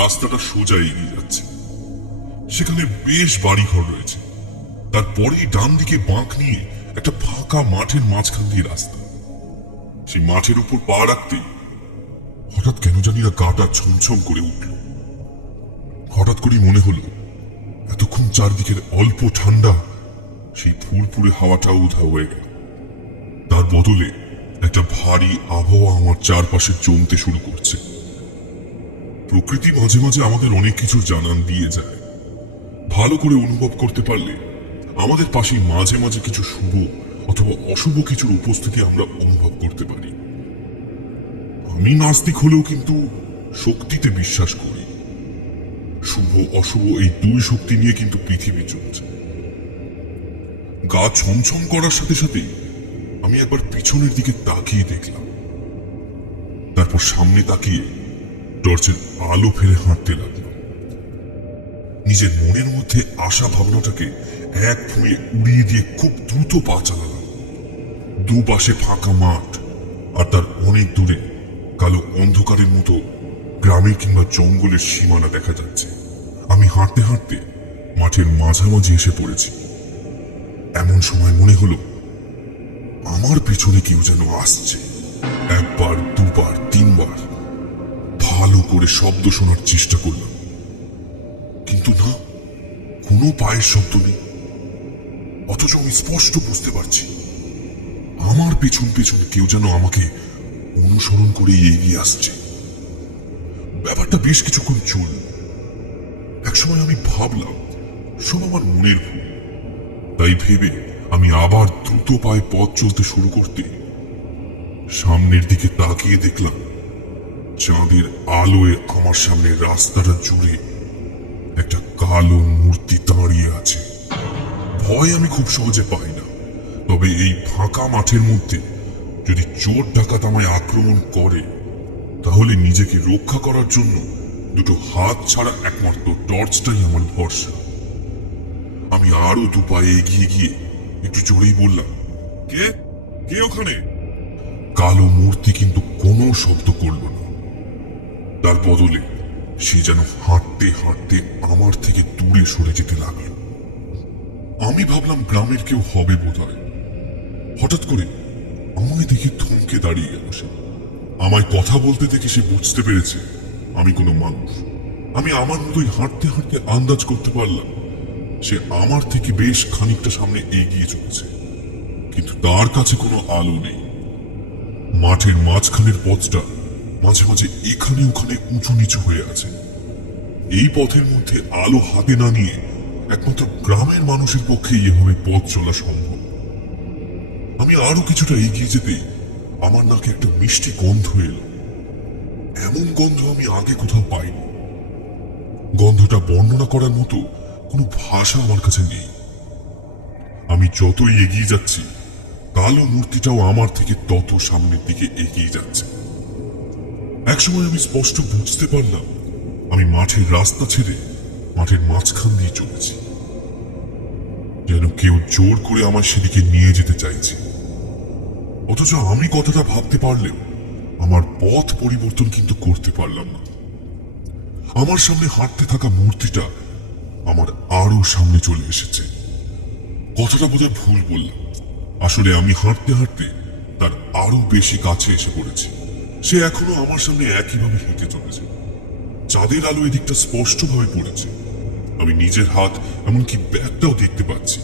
রাস্তাটা সোজা এগিয়ে যাচ্ছে, সেখানে বেশ বাড়িঘর রয়েছে। তারপরেই ডান দিকে বাঁক নিয়ে একটা ফাঁকা মাঠের মাঝখান দিয়ে রাস্তা। সেই মাঠের উপর পা রাখতেই হঠাৎ কেন জানি না গাটা ছমছম করে উঠল। হঠাৎ করেই মনে হলো এতক্ষণ চারদিকের অল্প ঠান্ডা সেই ফুরফুরে হাওয়াটা উধাও হয়ে গেল। তার বদলে একটা ভারী আবহাওয়া আমার চারপাশে জমতে শুরু করছে। প্রকৃতি মাঝে মাঝে আমাদের অনেক কিছু জানান দিয়ে যায়। ভালো করে অনুভব করতে পারলে আমাদের পাশে মাঝে মাঝে কিছু শুভ অথবা অশুভ কিছুর উপস্থিতি আমরা অনুভব করতে পারি। আমি নাস্তিক হলেও কিন্তু শক্তিতে বিশ্বাস করি। শুভ অশুভ এই দুই শক্তি নিয়ে কিন্তু পৃথিবী চলছে। গা ছমছম করার সাথে সাথে আমি একবার পিছনের দিকে তাকিয়ে দেখলাম, তারপর সামনে তাকিয়ে টর্চের আলো ফেলে হাঁটতে লাগলাম। নিজের মনের মধ্যে আশা ভাবনাটাকে এক ফুঁয়ে উড়িয়ে দিয়ে খুব দ্রুত পা চালালাম। দুপাশে ফাঁকা মাঠ, আর তার অনেক দূরে কালো অন্ধকারের মতো গ্রামের কিংবা জঙ্গলের সীমানা দেখা যাচ্ছে। আমি হাঁটতে হাঁটতে মাঠের মাঝামাঝি এসে পড়েছি। এমন সময় মনে হলো আমার পেছনে কেউ যেন আসছে। একবার, দুবার, তিনবার ভালো করে শব্দ শোনার চেষ্টা করলাম, কিন্তু না, কোনো পায়ের শব্দ নেই। অথচ আমি স্পষ্ট বুঝতে পারছি আমার পেছন পেছনে কেউ যেন আমাকে অনুসরণ করে এগিয়ে আসছে। ব্যাপারটা বেশ কিছুক্ষণ চলল। একসময় আমি ভাবলাম সব আমার মনের ভুল। তাই ভেবে আমি আবার দ্রুত পায়ে পথ চলতে শুরু করতে সামনের দিকে তাকিয়ে দেখলাম চাঁদের আলোয় আমার সামনে রাস্তাটা জুড়ে একটা কালো মূর্তি দাঁড়িয়ে আছে। ভয় আমি খুব সহজে পাই না, তবে এই ফাঁকা মাঠের মধ্যে যদি চোর ডাকাত আমায় আক্রমণ করে, তাহলে নিজেকে রক্ষা করার জন্য দুটো হাত ছাড়া একমাত্র টর্চটাই আমার ভরসা। আমি আরো দু পায়ে এগিয়ে গিয়ে একটু জোরেই বললাম, কে কে ওখানে? কালো মূর্তি কিন্তু কোনো শব্দ করল না। তার বদলে সে যেন হাঁটতে হাঁটতে আমার থেকে দূরে সরে যেতে লাগলো। আমি ভাবলাম গ্রামের কেউ হবে বোধহয়। হঠাৎ করে আমায় দেখে থমকে দাঁড়িয়ে গেল সে। আমায় কথা বলতে দেখে সে বুঝতে পেরেছে আমি কোনো মানুষ। আমি আমার মতোই হাঁটতে হাঁটতে আন্দাজ করতে পারলাম সে আমার থেকে বেশ খানিকটা সামনে এগিয়ে চলেছে, কিন্তু তার কাছে কোনো আলো নেই। মাঠের মাঝখানের পথটা মাঝে মাঝে এখানে ওখানে উঁচু নিচু হয়ে আছে। এই পথের মধ্যে আলো হাতে না নিয়ে একমাত্র গ্রামের মানুষের পক্ষে এভাবে পথ চলা সম্ভব। আমি আরো কিছুটা এগিয়ে যেতে আমার নাকে একটা মিষ্টি গন্ধ এলো। এমন গন্ধ আমি আগে কোথাও পাইনি। গন্ধটা বর্ণনা করার মতো কোনো ভাষা আমার কাছে নেই। আমি যতই এগিয়ে যাচ্ছি, কালো মূর্তিটাও আমার থেকে তত সামনের দিকে এগিয়ে যাচ্ছে। একসময় আমি স্পষ্ট বুঝতে পারলাম আমি মাঠের রাস্তা ছেড়ে মাঠের মাঝখান দিয়ে চলেছি, যেন কেউ জোর করে আমার সেদিকে নিয়ে যেতে চাইছে। অথচ আমি কথাটা ভাবতে পারলেও আমার পথ পরিবর্তন কিন্তু করতে পারলাম না। আমার সামনে হাঁটতে থাকা মূর্তিটা আমার আরো সামনে চলে এসেছে। কথাটা বোধহয় ভুল বললাম। আসলে আমি হাঁটতে হাঁটতে তার আরো বেশি কাছে এসে পড়েছি। সে এখনো আমার সামনে একইভাবে হেঁটে চলেছে। চাঁদের আলো এদিকটা স্পষ্টভাবে পড়েছে। আমি নিজের হাত, এমনকি ব্যাগটাও দেখতে পাচ্ছি।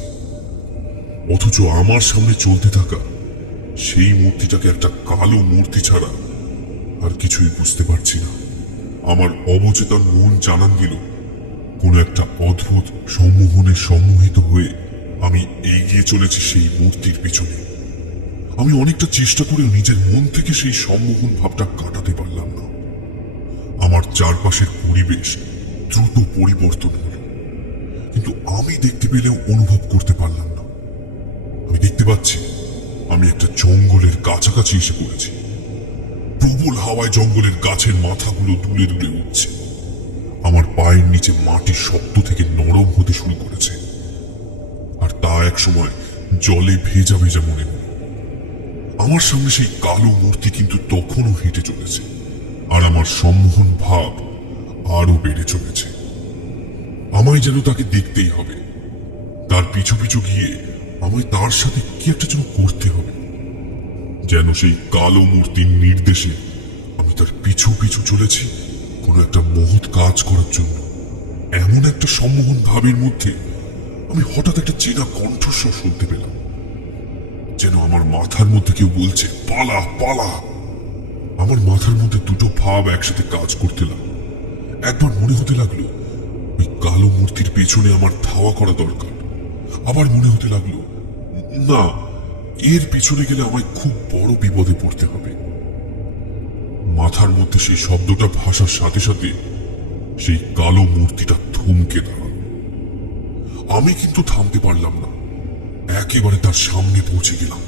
অথচ আমার সামনে চলতে থাকা সেই মূর্তিটাকে একটা কালো মূর্তি ছাড়া আর কিছুই বুঝতে পারছি না। আমার অবচেতন মন জানান দিল কোনো একটা অদ্ভুত সম্মোহনে সম্মোহিত হয়ে আমি এগিয়ে চলেছি সেই মূর্তির পিছনে। আমি অনেকটা চেষ্টা করেও নিজের মন থেকে সেই সম্মোহন ভাবটা কাটাতে পারলাম না। আমার চারপাশের পরিবেশ দ্রুত পরিবর্তন হলো, কিন্তু আমি দেখতে পেলেও অনুভব করতে পারলাম না। আমি দেখতে পাচ্ছি আমি একটা জঙ্গলের কাছাকাছি এসে পড়েছি। প্রবল হাওয়ায় জঙ্গলের গাছের মাথাগুলো দুলে দুলে উঠছে। আমার পায়ের নিচে মাটির শক্ত থেকে নরম হতে শুরু করেছে, আর তা এক সময় জলে ভেজা ভেজা মনে হলো। আমার সামনে সেই কালো মূর্তি কিন্তু তখনও হেঁটে চলেছে, আর আমার সম্মোহন ভাব আরো বেড়ে চলেছে। আমায় যেন তাকে দেখতেই হবে। তার পিছু পিছু গিয়ে আমায় তার সাথে কি একটা যেন করতে হবে। যেন সেই কালো মূর্তির নির্দেশে আমি তার পিছু পিছু চলেছি কোনো একটা মহৎ কাজ করার জন্য। এমন একটা সম্মোহন ভাবের মধ্যে আমি হঠাৎ একটা চেনা কণ্ঠস্বর শুনতে পেলাম, যেন আমার মাথার মধ্যে কেউ বলছে, পালা পালা। আমার মাথার মধ্যে দুটো ভাব একসাথে কাজ করতে লাগলো। একবার মনে হতে লাগলো ওই কালো মূর্তির পেছনে আমার ধাওয়া করা দরকার। আবার মনে হতে লাগলো না, এর পিছনে গেলে আমায় খুব বড় বিপদে পড়তে হবে। মাথার মধ্যে সেই শব্দটা ভাসার সাথে সাথে সেই কালো মূর্তিটা থমকে দাঁড়ালো। আমি কিন্তু থামতে পারলাম না, একেবারে তার সামনে পৌঁছে গেলাম।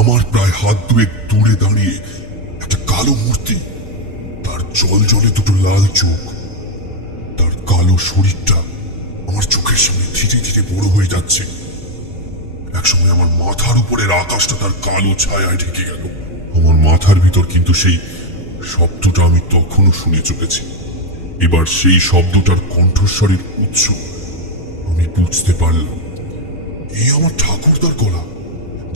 আমার প্রায় হাত দুয়েক দূরে দাঁড়িয়ে একটা কালো মূর্তি, তার জল জলে দুটো লাল চোখ, তার কালো শরীরটা আমার চোখের সামনে ধীরে ধীরে বড় হয়ে যাচ্ছে। একসময় আমার মাথার উপরের আকাশটা তার কালো ছায়ায় ঢেকে গেল। আমার মাথার ভিতর কিন্তু সেই শব্দটা আমি তখনও শুনে চলেছি। এবার সেই শব্দটার কণ্ঠস্বরের উৎস আমি বুঝতে পারলাম। এই আমার ঠাকুরদার গলা,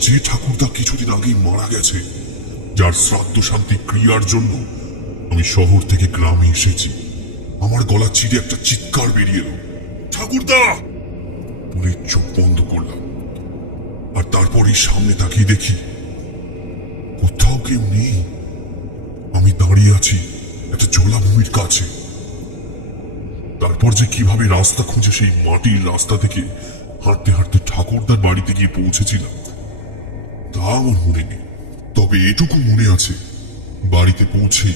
যে ঠাকুরদা কিছুদিন আগেই মারা গেছে, যার শ্রাদ্ধ শান্তি ক্রিয়ার জন্য আমি শহর থেকে গ্রামে এসেছি। আমার গলা চিরে একটা চিৎকার বেরিয়ে এলো, ঠাকুরদা বলে চোখ বন্ধ করলাম। আর তারপরই সামনে তাকিয়ে দেখি কোথাও কেউ নেই। আমি দাঁড়িয়ে আছি একটা জলাভূমির কাছে। তারপর যে কিভাবে রাস্তা খুঁজে সেই মাটির রাস্তা থেকে হাঁটতে হাঁটতে ঠাকুরদার বাড়িতে গিয়ে পৌঁছেছিলাম তা আমার মনে নেই। তবে এটুকু মনে আছে, বাড়িতে পৌঁছে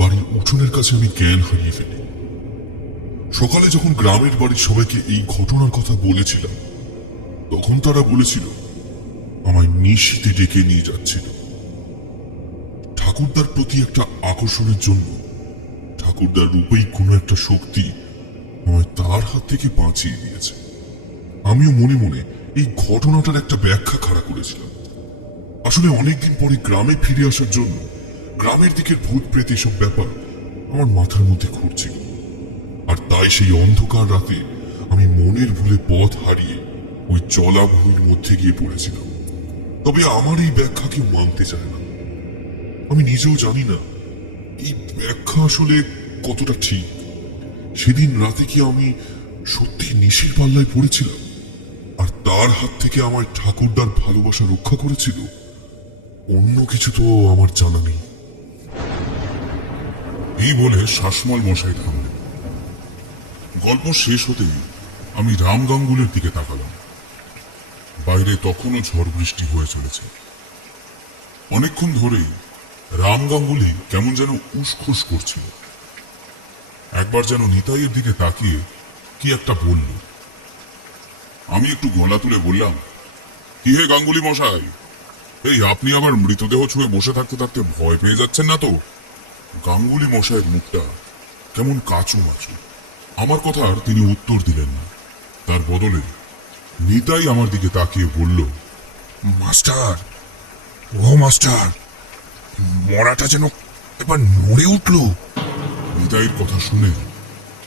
বাড়ির উঠোনের কাছে আমি জ্ঞান হারিয়ে ফেলি। সকালে যখন গ্রামের বাড়ির সবাইকে এই ঘটনার কথা বলেছিলাম, তখন তারা বলেছিল আমায় নিশীথে ডেকে নিয়ে যাচ্ছিল। ঠাকুরদার প্রতি একটা আকর্ষণের জন্য ঠাকুরদার রূপেই কোনো একটা শক্তি আমায় তার হাত থেকে বাঁচিয়ে দিয়েছে। আমিও মনে মনে এই ঘটনাটার একটা ব্যাখ্যা খাড়া করেছিলাম। আসলে অনেকদিন পরে গ্রামে ফিরে আসার জন্য গ্রামের দিকের ভূত প্রেত এসব ব্যাপার আমার মাথার মধ্যে ঘুরছিল। আর তাই সেই অন্ধকার রাতে আমি মনের ভুলে পথ হারিয়ে ওই জলাভূমির মধ্যে গিয়ে পড়েছিলাম। তবে আমার এই ব্যাখ্যা কেউ মানতে চায় না। আমি নিজেও জানি না এই ব্যাখ্যা আসলে কতটা ঠিক। সেদিন রাতে কি আমি সত্যি নিশির পাল্লায় পড়েছিলাম আর তার হাত থেকে আমার ঠাকুরদার ভালোবাসা রক্ষা করেছিল? অন্য কিছু তো আমার জানা নেই। এই বলে শাসমল মশাই থামলেন। গল্প শেষ হতেই আমি রাম গাঙ্গুলির দিকে তাকালাম। বাইরে তখনও ঝড় বৃষ্টি হয়ে চলেছে। অনেকক্ষণ ধরেই রাম গাঙ্গুলি কেমন যেন উসখুস করছিল। একবার যেন নিতাইয়ের দিকে তাকিয়ে কি একটা বলল। আমি একটু গলা তুলে বললাম, কি হে গাঙ্গুলি মশাই, এই আপনি আবার মৃতদেহ ছুঁয়ে বসে থাকতে থাকতে ভয় পেয়ে যাচ্ছেন না তো? গাঙ্গুলি মশাইয়ের মুখটা কেমন কাঁচু মাচু। আমার কথার তিনি উত্তর দিলেন না। তার বদলে নিতাই আমার দিকে তাকিয়ে বলল, মাস্টার, ও মাস্টার, মরাটা যেন এবার নড়ে উঠল। নিতাইয়ের কথা শুনে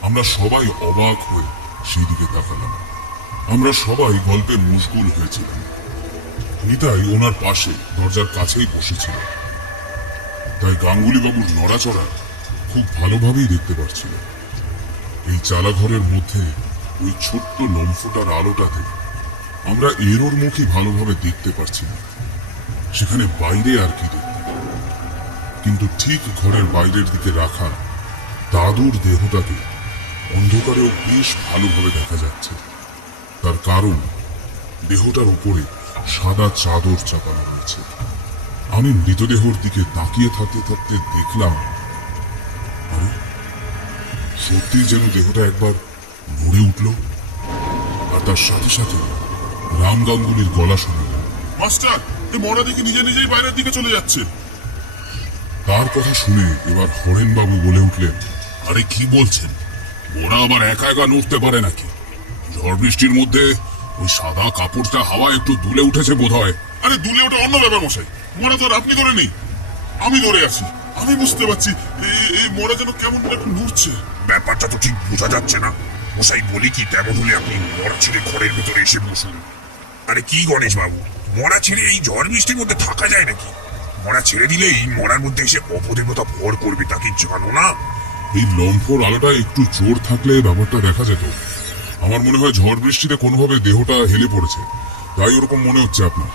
আমরা সবাই অবাক হয়ে সেই দিকে তাকালাম। আমরা সবাই গল্পে মশগুল হয়েছিলাম। নিতাই ওনার পাশে দরজার কাছেই বসেছিল, তাই গাঙ্গুলি বাবুর নড়াচড়া খুব ভালোভাবেই দেখতে পারছিল। এই চালাঘরের মধ্যে ওই ছোট্ট লম্ফটার আলোটাতে আমরা এরোর মুখই ভালোভাবে দেখতে পারছি না। সেখানে বাইরে আর কি দেখতে। কিন্তু ঠিক ঘরের বাইরের দিকে রাখা দাদুর দেহটাকে অন্ধকারেও বেশ ভালোভাবে দেখা যাচ্ছে। তার কারণ দেহটার উপরে সাদা চাদর চাপানো হয়েছে। আমি মৃতদেহর দিকে তাকিয়ে থাকতে থাকতে দেখলাম, আরে সত্যি যেন দেহটা একবার নড়ে উঠল। আর তার সাথে সাথে রাম গাঙ্গুলির গলা শুনে, মাস্টার, এই মরা দিকে নিজে নিজেই বাইরের দিকে চলে যাচ্ছে। তার কথা শুনে এবার হরেনবাবু বলে উঠলেন, আরে কি বলছেন, ওরা আবার একা একা নড়তে পারে নাকি? ঝড় বৃষ্টির মধ্যে ওই সাদা কাপড়টা হাওয়া একটু দুলে উঠেছে বোধ হয়। আরে দুলে ওটা অন্য ব্যাপার মশাই, মরা তো আর আপনি ধরে নেই, আমি ধরে আছি। আমি বুঝতে পারছি এই মরা যেন কেমন একটু নড়ছে। ব্যাপারটা তো ঠিক বোঝা যাচ্ছে না। মশাই বলি কি, তেমন হলে আপনি মরা ছেড়ে ঘরের ভেতরে এসে বসুন। আরে কি গণেশ বাবু, মরা ছেড়ে এই ঝড় বৃষ্টির মধ্যে থাকা যায় নাকি? মরা ছেড়ে দিলেই মরার মধ্যে এসে অপদেবতা ভর করবে, তা কি জানো না? এই লম্ফর আলোটা একটু জোর থাকলে ব্যাপারটা দেখা যেত। আমার মনে হয় ঝড় বৃষ্টিতে কোনোভাবে দেহটা হেলে পড়েছে, তাই ওরকম মনে হচ্ছে আপনার।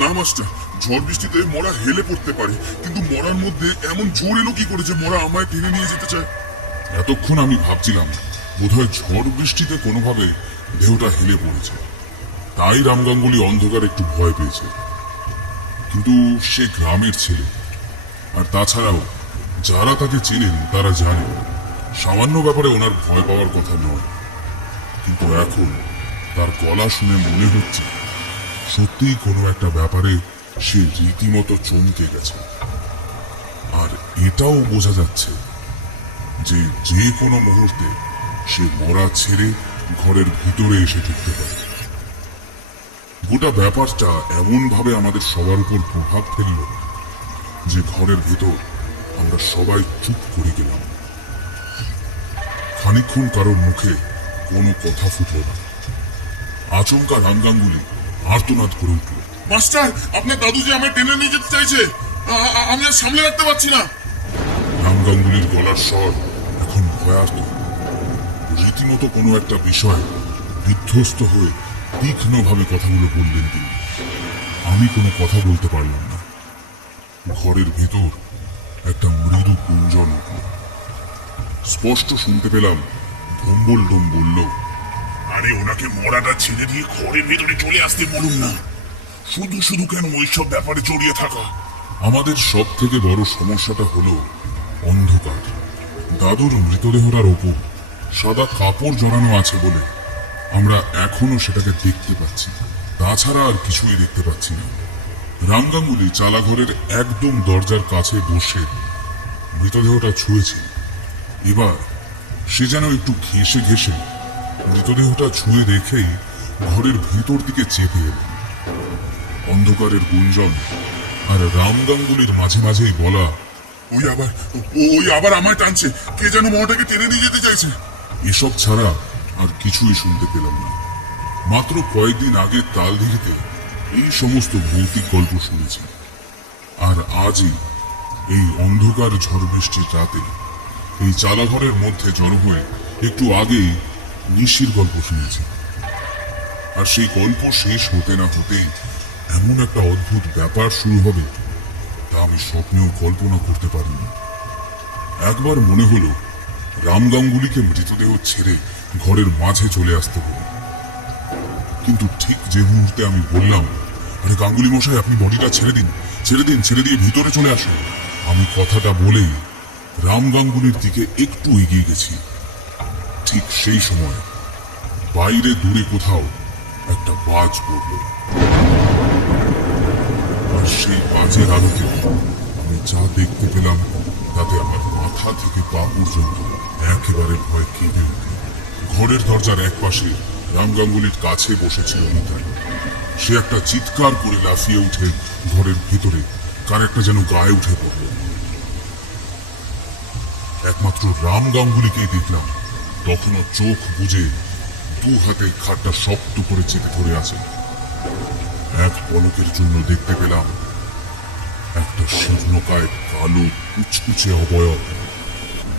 না মাস্টার, ঝড় বৃষ্টিতে মরা হেলে পড়তে পারে, কিন্তু মরার মধ্যে এমন জোর এলো কি করে যে মরা আমায় টেনে নিয়ে যেতে চায়? এতক্ষণ আমি ভাবছিলাম বোধহয় ঝড় বৃষ্টিতে কোনোভাবে দেহটা হেলে পড়েছে, তাই রাম গাঙ্গুলি অন্ধকার একটু ভয় পেয়েছে। কিন্তু সে গ্রামের ছেলে, আর তাছাড়াও যারা তাকে চেনেন তারা জানেন সামান্য ব্যাপারে ওনার ভয় পাওয়ার কথা নয়। কিন্তু এখন তার গলা শুনে মনে হচ্ছে সত্যিই কোনো একটা ব্যাপারে সে রীতিমতো চমকে গেছে। আর এটাও বোঝা যাচ্ছে যে যে কোনো মুহূর্তে সে মরা ছেড়ে ঘরের ভিতরে এসে ঢুকতে পারে। গোটা ব্যাপারটা এমন ভাবে আমাদের সবার উপর প্রভাব ফেলল যে ঘরের ভেতর আমরা সবাই চুপ করে গেলাম। খানিকক্ষণ কারোর মুখে কোনো কথা ফুটল না। আচমকা রাম গাঙ্গুলি আর্তনাদ করে উঠল, মাস্টার, আপনার দাদু যে আমায় টেনে নিয়ে যেতে চাইছে, আমি আর সামলে রাখতে পারছি না। রাম গাঙ্গুলির গলার স্বর এখন ভয়ার্ত। রীতিমতো কোনো একটা বিষয় বিধ্বস্ত হয়ে তীক্ষ্ণভাবে কথাগুলো বললেন তিনি। আমি কোনো কথা বলতে পারলাম না। ঘরের ভেতর একটা মৃদু গুঞ্জন উঠল। স্পষ্ট শুনতে পেলাম ভম্বল ডোম বলল, আরে ওনাকে মরাটা ছেড়ে দিয়ে ঘরের ভেতরে চলে আসতে বলুন না, শুধু শুধু কেন ওইসব ব্যাপারে জড়িয়ে থাকা। আমাদের সব থেকে বড় সমস্যাটা হলো অন্ধকার। দাদুর মৃতদেহটার ওপর সাদা কাপড় জড়ানো আছে বলে আমরা এখনো সেটাকে দেখতে পাচ্ছি, তাছাড়া আর কিছুই দেখতে পাচ্ছি না। রাম গাঙ্গুলি চালাঘরের একদম দরজার কাছে বসে মৃতদেহটা ছুঁয়েছে। এবার সে যেন একটু ঘেঁষে ঘেঁষে মৃতদেহটা ছুঁয়ে দেখেই ঘরের ভিতর দিকে চেপে এল। অন্ধকারের গুঞ্জন আর রাম গাঙ্গুলির মাঝে মাঝেই বলা, ওই আবার আমায় টানছে, কে যেন মহাটাকে টেনে নিয়ে যেতে চাইছে। এসব ছাড়া আর কিছুই শুনতে পেলাম না। মাত্র কয়েকদিন আগে তালদিঘিতে এই সমস্ত ভৌতিক গল্প শুনেছি, আর আজই এই অন্ধকার ঝড় বৃষ্টির রাতে এই চালাঘরের মধ্যে জড়ো হয়ে একটু আগেই নিশির গল্প শুনেছি। আর সেই গল্প শেষ হতে না হতেই এমন একটা অদ্ভুত ব্যাপার শুরু হবে তা আমি স্বপ্নেও কল্পনা করতে পারিনি। একবার মনে হলো রাম গাঙ্গুলিকে মৃতদেহ ছেড়ে ঘরের মাঝে চলে আসতে হবে, কিন্তু ঠিক যে মুহূর্তে আমি বললাম, আরে গাঙ্গুলি মশাই, আপনি বডিটা ছেড়ে দিন, ছেড়ে দিন, ছেড়ে দিয়ে ভিতরে চলে আসুন, আমি কথাটা বলেই রাম গাঙ্গুলির দিকে একটু এগিয়ে গেছি। ঠিক সেই সময় বাইরে দূরে কোথাও একটা বাজ পড়ল, আর সেই বাজের আলোতে আমি যা দেখতে পেলাম তাতে আমার মাথা থেকে পা পর্যন্ত একেবারে ভয় কেঁপে উঠে। ঘরের দরজার এক পাশে রাম গাঙ্গুলির কাছে বসেছিল নিতাই। সে একটা চিৎকার করে লাফিয়ে উঠে ঘরের ভিতরে কার একটা যেন গায়ে উঠে পড়ল। একমাত্র রাম গাঙ্গুলিকেই দেখলাম তখনও চোখ বুজে দু হাতে খাটটা শক্ত করে চেপে ধরে আছে। এক পলকের জন্য দেখতে পেলাম একটা শীর্ণকায় কালো কুচকুচে অবয়ব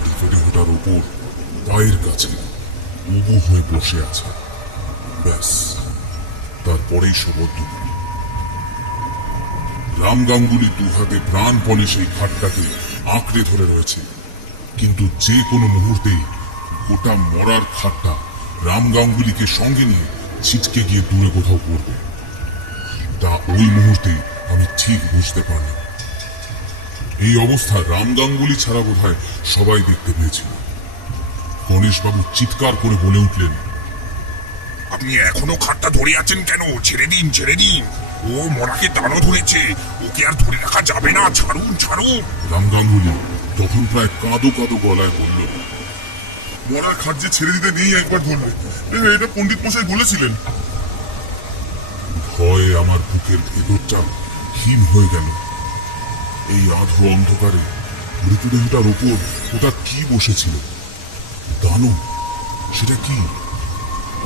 মৃতদেহটার উপর পায়ের কাছে উবু হয়ে বসে আছে। ব্যাস, তারপরেই সব অদ্ভুত। রাম গাঙ্গুলি দু হাতে প্রাণপণে সেই খাটটাকে আঁকড়ে ধরে রয়েছে, কিন্তু যে কোনো মুহূর্তেই গোটা মরার খাটটা রাম গাঙ্গুলিকে সঙ্গে নিয়ে ছিটকে গিয়ে দূরে কোথাও পড়বে। তা ওই মুহূর্তে আমি ঠিক বুঝতে পারলাম। এই অবস্থা রাম গাঙ্গুলি ছাড়া বোধহয় সবাই দেখতে পেয়েছিল। গণেশবাবু চিৎকার করে বলে উঠলেন, আপনি এখনো খাটটা ধরে আছেন কেন? ছেড়ে দিন, ছেড়ে দিন। ও মরাকে দাঁড়ো ধরেছে, ওকে আর ধরে রাখা যাবে না, ছাড়ুন, ছাড়ুন। রাম গাঙ্গুলি তখন প্রায় কাঁদো কাঁদো গলায় বলল, মরার খাট যে ছেড়ে দিতে নেই, একবার ধরবে, এটা পণ্ডিত মশাই বলেছিলেন। ভয়ে আমার বুকের ভেতরটা হিম হয়ে গেল। এই আধো অন্ধকারে মৃতদেহটার উপর ওটা কি বসেছিল? দানব? সেটা কি?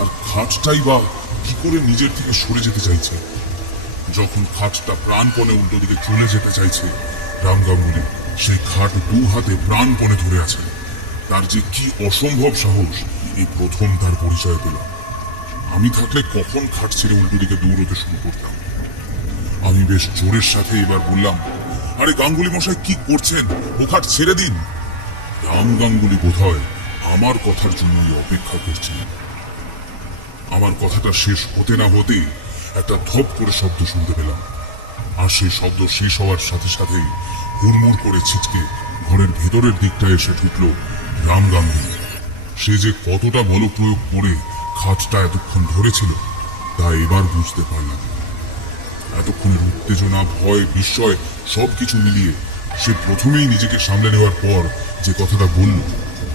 আর খাটটাই বা কি করে নিজের থেকে সরে যেতে চাইছে? যখন খাটটা প্রাণপণে উল্টো দিকে চলে যেতে চাইছে, রাম গাঙ্গুলি সেই খাট দু হাতে প্রাণপণে ধরে আছে। তার যে কি অসম্ভব সাহস, এই প্রথম তার পরিচয় পেলাম। আমি থাকলে কখন খাট ছেড়ে উল্টো দিকে দৌড়তে শুরু করতাম। আমি বেশ জোরের সাথে এবার বললাম, আরে গাঙ্গুলি মশাই, কি করছেন? ও খাট ছেড়ে দিন। রাম গাঙ্গুলি বোধহয় আমার কথার জন্যই অপেক্ষা করছেন। আমার কথাটা শেষ হতে না হতেই একটা ধপ করে শব্দ শুনতে পেলাম, আর সেই শব্দ শেষ হওয়ার সাথে সাথেই হুড়মুড় করে ছিটকে ঘরের ভেতরের দিকটা এসে ঢুকল রাম গাঙ্গুলি। সে যে কতটা বল প্রয়োগ করে খাটটা এতক্ষণ ধরেছিল তা এবার বুঝতে পারলাম। এতক্ষণের উত্তেজনা, ভয়, বিস্ময় সবকিছু মিলিয়ে সে প্রথমেই নিজেকে সামলে নেওয়ার পর যে কথাটা বলল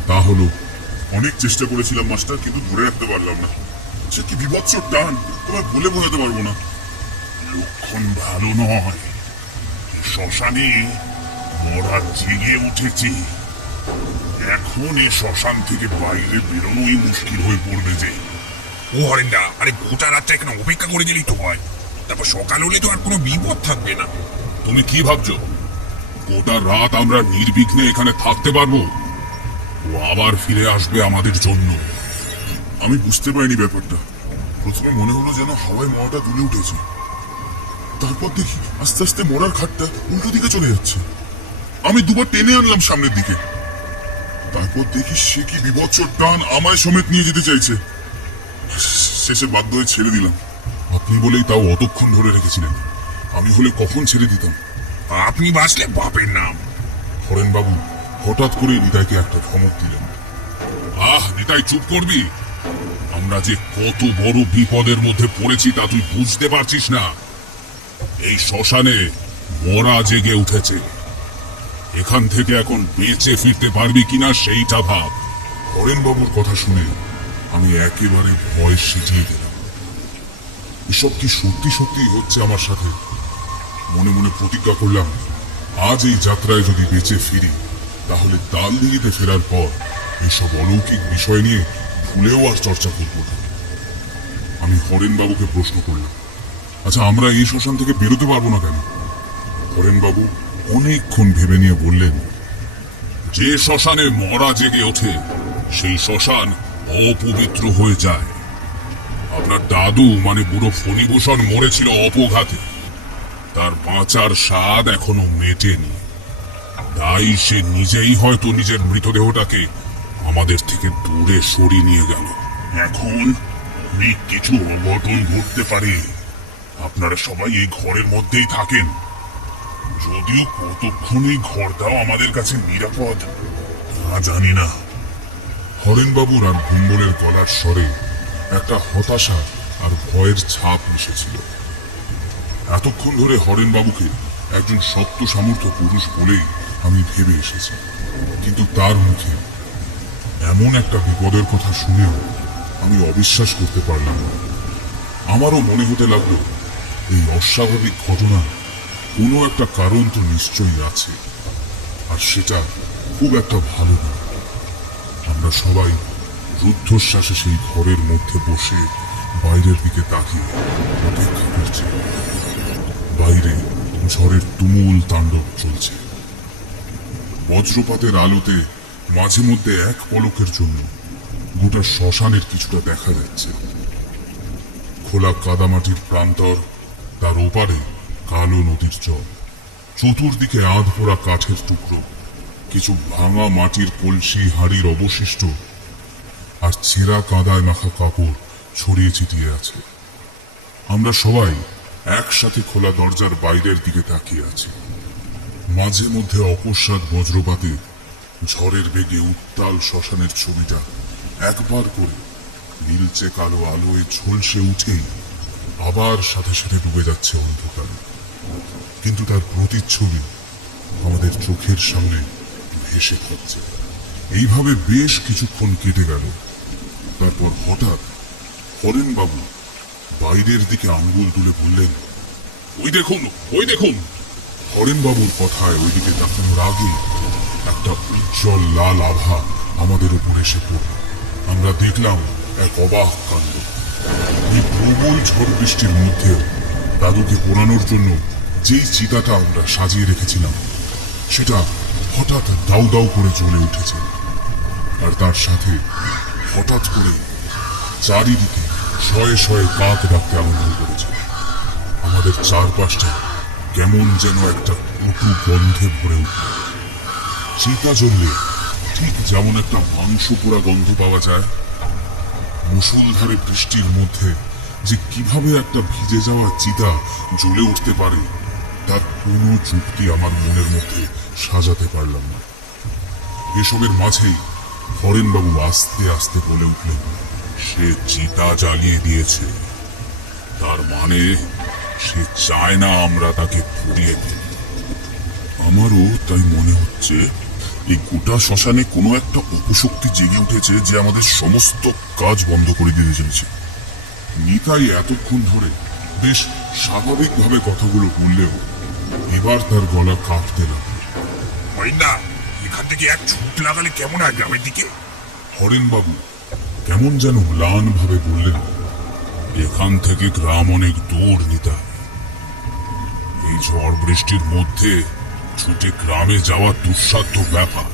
তা হলো, অনেক চেষ্টা করেছিলাম মাস্টার, কিন্তু ধরে রাখতে পারলাম না। সে কি বিভৎস টান, তোমায় বলে বোঝাতে পারবো না। লক্ষণ ভালো নয়। শ্মশানে মরা জেগে উঠেছে। এখন এ শ্মশান থেকে বাইরে বেরোনোই মুশকিল হয়ে পড়বে যে। ও হরেন্দা, আরে গোটা রাতটা এখানে অপেক্ষা করে গেলেই তো হয়। তারপর সকাল হলে তো আর কোনো বিপদ থাকবে না। তুমি কি ভাবছো গোটা রাত আমরা নির্বিঘ্নে এখানে থাকতে পারবো? ও আবার ফিরে আসবে আমাদের জন্য। আমি বুঝতে পারিনি ব্যাপারটা। প্রথমে মনে হলো যেন হাওয়ায় মরাটা দুলে উঠেছে, তারপর দেখি আস্তে আস্তে মরার খাটটা উল্টো দিকে চলে যাচ্ছে। আমি দুবার টেনে আনলাম সামনের দিকে, তারপর দেখি সে কি বিভৎস টান, আমায় সমেত নিয়ে যেতে চাইছে। শেষে বাধ্য হয়ে ছেড়ে দিলাম। আপনি বলেই তাও অতক্ষণ ধরে রেখেছিলেন, আমি হলে কখন ছেড়ে দিতাম। আপনি বাঁচলে বাপের নাম। হরেনবাবু হঠাৎ করে নিতাইকে একটা ধমক দিলেন। আহ নিতাই, চুপ করবি? আমরা যে কত বড় বিপদের মধ্যে পড়েছি তা তুই বুঝতে পারছিস না? এই শ্মশানে মরা জেগে উঠেছে। এখান থেকে এখন বেঁচে ফিরতে পারবি কিনা সেইটা ভাব। হরেনবাবুর কথা শুনে আমি একেবারে ভয় সিটিয়ে গেলাম। এসব কি সত্যি সত্যি হচ্ছে আমার সাথে? মনে মনে প্রতিজ্ঞা করলাম, আজ এই যাত্রায় যদি বেঁচে ফিরি তাহলে তালদিঘিতে ফেরার পর এইসব অলৌকিক বিষয় নিয়ে ভুলেও আর চর্চা করব না। আমি হরেনবাবুকে প্রশ্ন করলাম, আচ্ছা আমরা এই শ্মশান থেকে বেরোতে পারবো না কেন? হরেনবাবু অনেকক্ষণ ভেবে নিয়ে বললেন, যে শ্মশানে মরা জেগে ওঠে সেই শ্মশান অপবিত্র হয়ে যায়। আপনার দাদু মানে বুড়ো ফণিভূষণ মরেছিল অপঘাতে। তার বাঁচার স্বাদ এখনো মেটেনি, তাই সে নিজেই হয়তো নিজের মৃতদেহটাকে আমাদের থেকে দূরে সরিয়ে নিয়ে গেল। এখন কিছু অঘটন ঘটতে পারে। আপনারা সবাই এই ঘরের মধ্যেই থাকেন, যদিও কতক্ষণ এই ঘরটাও আমাদের কাছে নিরাপদ তা জানি না। হরেনবাবুর আর ভম্বলের গলার স্বরে একটা হতাশা আর ভয়ের ছাপ মিশেছিল। এতক্ষণ ধরে হরেনবাবুকে একজন শক্ত সামর্থ্য পুরুষ বলেই আমি ভেবে এসেছি, কিন্তু তার মুখে এমন একটা বিপদের কথা শুনেও আমি অবিশ্বাস করতে পারলাম না। আমারও মনে হতে লাগলো এই অস্বাভাবিক ঘটনা কোনো একটা কারণ তো নিশ্চয়ই আছে, আর সেটা খুব একটা ভালো না। আমরা সবাই রুদ্ধশ্বাসে সেই ঘরের মধ্যে বসে বাইরের দিকে তাকিয়ে অপেক্ষা করছি। বাইরে ঝড়ের তুমুল তাণ্ডব চলছে। বজ্রপাতের আলোতে মাঝে মধ্যে এক পলকের জন্য গোটা শ্মশানের কিছুটা দেখা যাচ্ছে। খোলা কাদামাটির প্রান্তর, তার ওপারে কালো নদীর জল, চতুর্দিকে আধ ভরা কাঠের টুকরো, কিছু ভাঙা মাটির কলসি হাড়ির অবশিষ্ট, আর ছেঁড়া কাদায় মাখা কাপড় ছড়িয়ে ছিটিয়ে আছে। আমরা সবাই একসাথে খোলা দরজার বাইরের দিকে তাকিয়ে আছি। মাঝে মধ্যে অকস্মাৎ বজ্রপাতে ঝড়ের বেগে উত্তাল শ্মশানের ছবিটা একবার করে নীলচে কালো আলোয় ঝলসে উঠেই আবার সাথে সাথে ডুবে যাচ্ছে অন্ধকারে। কিন্তু তার প্রতিচ্ছবি আমাদের চোখের সামনে ভেসে থাকছে। এইভাবে বেশ কিছুক্ষণ কেটে গেল। তারপর হঠাৎ হরেনবাবু বাইরের দিকে আঙ্গুল তুলে বললেন, ওই দেখুন, ওই দেখুন। হরেনবাবুর কথায় ওইদিকে তাকানোর আগে একটা উজ্জ্বল লাল আভা আমাদের উপর এসে পড়ল। আমরা দেখলাম এক অবাক কাণ্ড। এই প্রবল ঝড় বৃষ্টির মধ্যেও দাদুকে পোড়ানোর জন্য যেই চিতাটা আমরা সাজিয়ে রেখেছিলাম সেটা হঠাৎ দাউ দাউ করে জ্বলে উঠেছে। আর তার সাথে হঠাৎ করে চারিদিকে শয়ে শয়ে কাক ডাকতে আরম্ভ করেছে। আমাদের চারপাশটা কেমন যেন একটা কটু গন্ধে ভরে উঠল। চিতা জ্বললে ঠিক যেমন একটা মাংস পোড়া গন্ধ পাওয়া যায়, মুষলধারে বৃষ্টির মধ্যে যে কিভাবে একটা ভিজে যাওয়া চিতা জ্বলে উঠতে পারে তার কোনো যুক্তি আমার মনের মধ্যে সাজাতে পারলাম না। এসবের মাঝেই হরেনবাবু আস্তে আস্তে বলে উঠলেন, সে চিতা জ্বালিয়ে দিয়েছে, তার মানে সে চায় না আমরা তাকে পুড়িয়ে ফেলি। আমারও তাই মনে হচ্ছে। এই গোটা শ্মশানে কোনো একটা অপশক্তি জেগে উঠেছে যে আমাদের সমস্ত কাজ বন্ধ করে দিতে চলেছে। নিতাই এতক্ষণ ধরে বেশ স্বাভাবিকভাবে কথাগুলো বললেও এবার তার গলা কাঁপতে লাগলো। হয় না, এখান থেকে এক ছুট লাগালে কেমন হয় গ্রামের দিকে? হরেনবাবু কেমন যেন ম্লান ভাবে বললেন, এখান থেকে গ্রাম অনেক দূর নিতাই। এই ঝড় বৃষ্টির মধ্যে ছুটে গ্রামে যাওয়া দুঃসাধ্য ব্যাপার।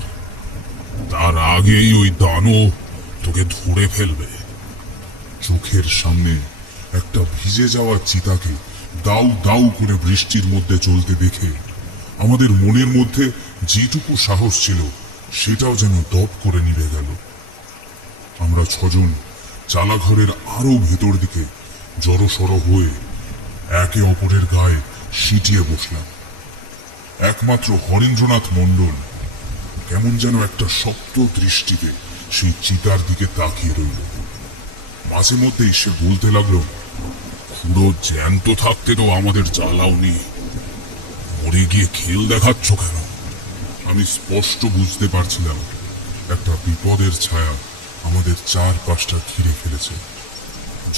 তার আগেই ওই দানব তোকে ধরে ফেলবে। চোখের সামনে একটা ভিজে যাওয়া চিতাকে দাউ দাউ করে বৃষ্টির মধ্যে চলতে দেখে আমাদের মনের মধ্যে যেটুকু সাহস ছিল সেটাও যেন দপ করে নিভে গেল। আমরা ছজন চালাঘরের আরো ভেতর দিকে জড়সড় হয়ে একে অপরের গায়ে সিটিয়ে বসলাম। একমাত্র হরেন্দ্রনাথ মণ্ডল কেমন যেন একটা শক্ত দৃষ্টিতে সেই চিতার দিকে তাকিয়ে রইল। মাঝে মধ্যেই সে বলতে লাগলো, খুড়ো জ্যান্ত থাকতে তো আমাদের জ্বালাওনি, মরে গিয়ে খেল দেখাচ্ছ কেন? আমি স্পষ্ট বুঝতে পারছিলাম একটা বিপদের ছায়া আমাদের চারপাশটা ঘিরে ফেলেছে।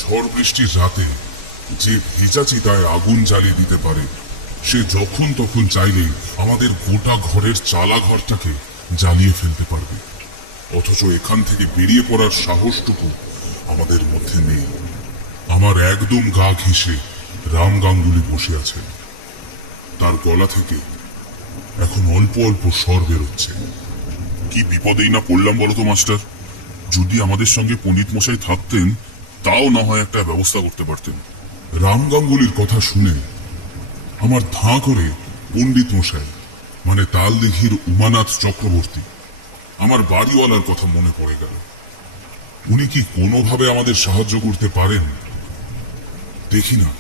ঝড় বৃষ্টির রাতে যে ভেজা চিতায় আগুন জ্বালিয়ে দিতে পারে সে যখন তখন চাইলে আমাদের গোটা ঘরের চালা ঘরটাকে জ্বালিয়ে ফেলতে পারবে, অথচ এখান থেকে বেরিয়ে পড়ার সাহসটুকু আমাদের মধ্যে নেই। আমার একদম গা ঘেঁষে রাম গাঙ্গুলি বসে আছেন। তার গলা থেকে এখন অল্প অল্প স্বর বেরোচ্ছে। কি বিপদেই না পড়লাম বলতো মাস্টার? যদি আমাদের সঙ্গে পণ্ডিত মশাই থাকতেন তাও না হয় একটা ব্যবস্থা করতে পারতেন। রাম গাঙ্গুলির কথা শুনে আমার ধাঁ করে পণ্ডিত মশাই মানে তালদিঘির উমানাথ চক্রবর্তী আমার বাড়িওয়ালার কথা মনে পড়ে গেল। উনি কি কোনোভাবে আমাদের সাহায্য করতে পারেন? দেখি না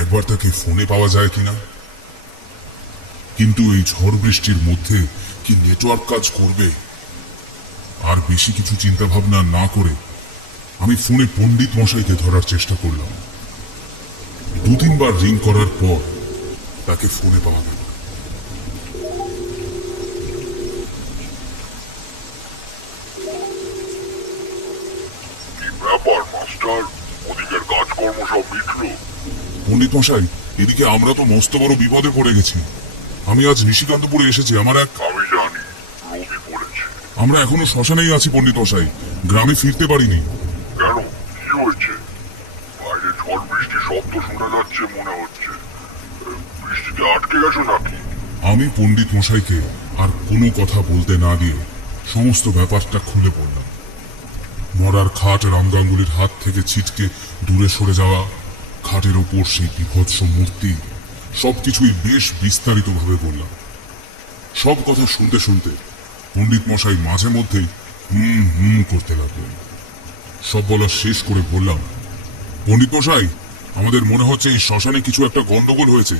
একবার তাকে ফোনে পাওয়া যায় কিনা। কিন্তু এই ঝড় বৃষ্টির মধ্যে কি নেটওয়ার্ক কাজ করবে? আর বেশি কিছু চিন্তা ভাবনা না করে আমি ফোনে পণ্ডিত মশাইকে ধরার চেষ্টা করলাম। 2-3 বার রিং করার পর তাকে ফোনে পাওয়া গেল। কি ব্যাপার মাস্টার, ওদিকের কাজকর্ম সব মিটলো? পণ্ডিত মশাই, এদিকে আমরা তো মস্ত বড় বিপদে পড়ে গেছি। আমি আজ নিশিকান্তপুরে এসেছি। আমি জানি রোগী পড়েছে। আমরা এখনো শ্মশানেই আছি পণ্ডিত মশাই, গ্রামে ফিরতে পারিনি। কেন, কি হয়েছে? বাইরে ঝড় বৃষ্টি শব্দ শোনা যাচ্ছে মনে হচ্ছে। বৃষ্টিতে আটকে গেছো নাকি? আমি পণ্ডিত মশাইকে আর কোনো কথা বলতে না দিয়ে সমস্ত ব্যাপারটা খুলে বললাম। মরার খাট রাম গাঙ্গুলির হাত থেকে ছিটকে দূরে সরে যাওয়া, খাটের ওপর সেই বিভৎস মূর্তি, সবকিছুই বেশ বিস্তারিতভাবে বললাম। সব কথা শুনতে শুনতে পণ্ডিত মশাই মাঝে মধ্যেই হুম করতে লাগলেন। সব বলা শেষ করে বললাম, পণ্ডিত মশাই, আমাদের মনে হচ্ছে এই শ্মশানে কিছু একটা গন্ডগোল হয়েছে।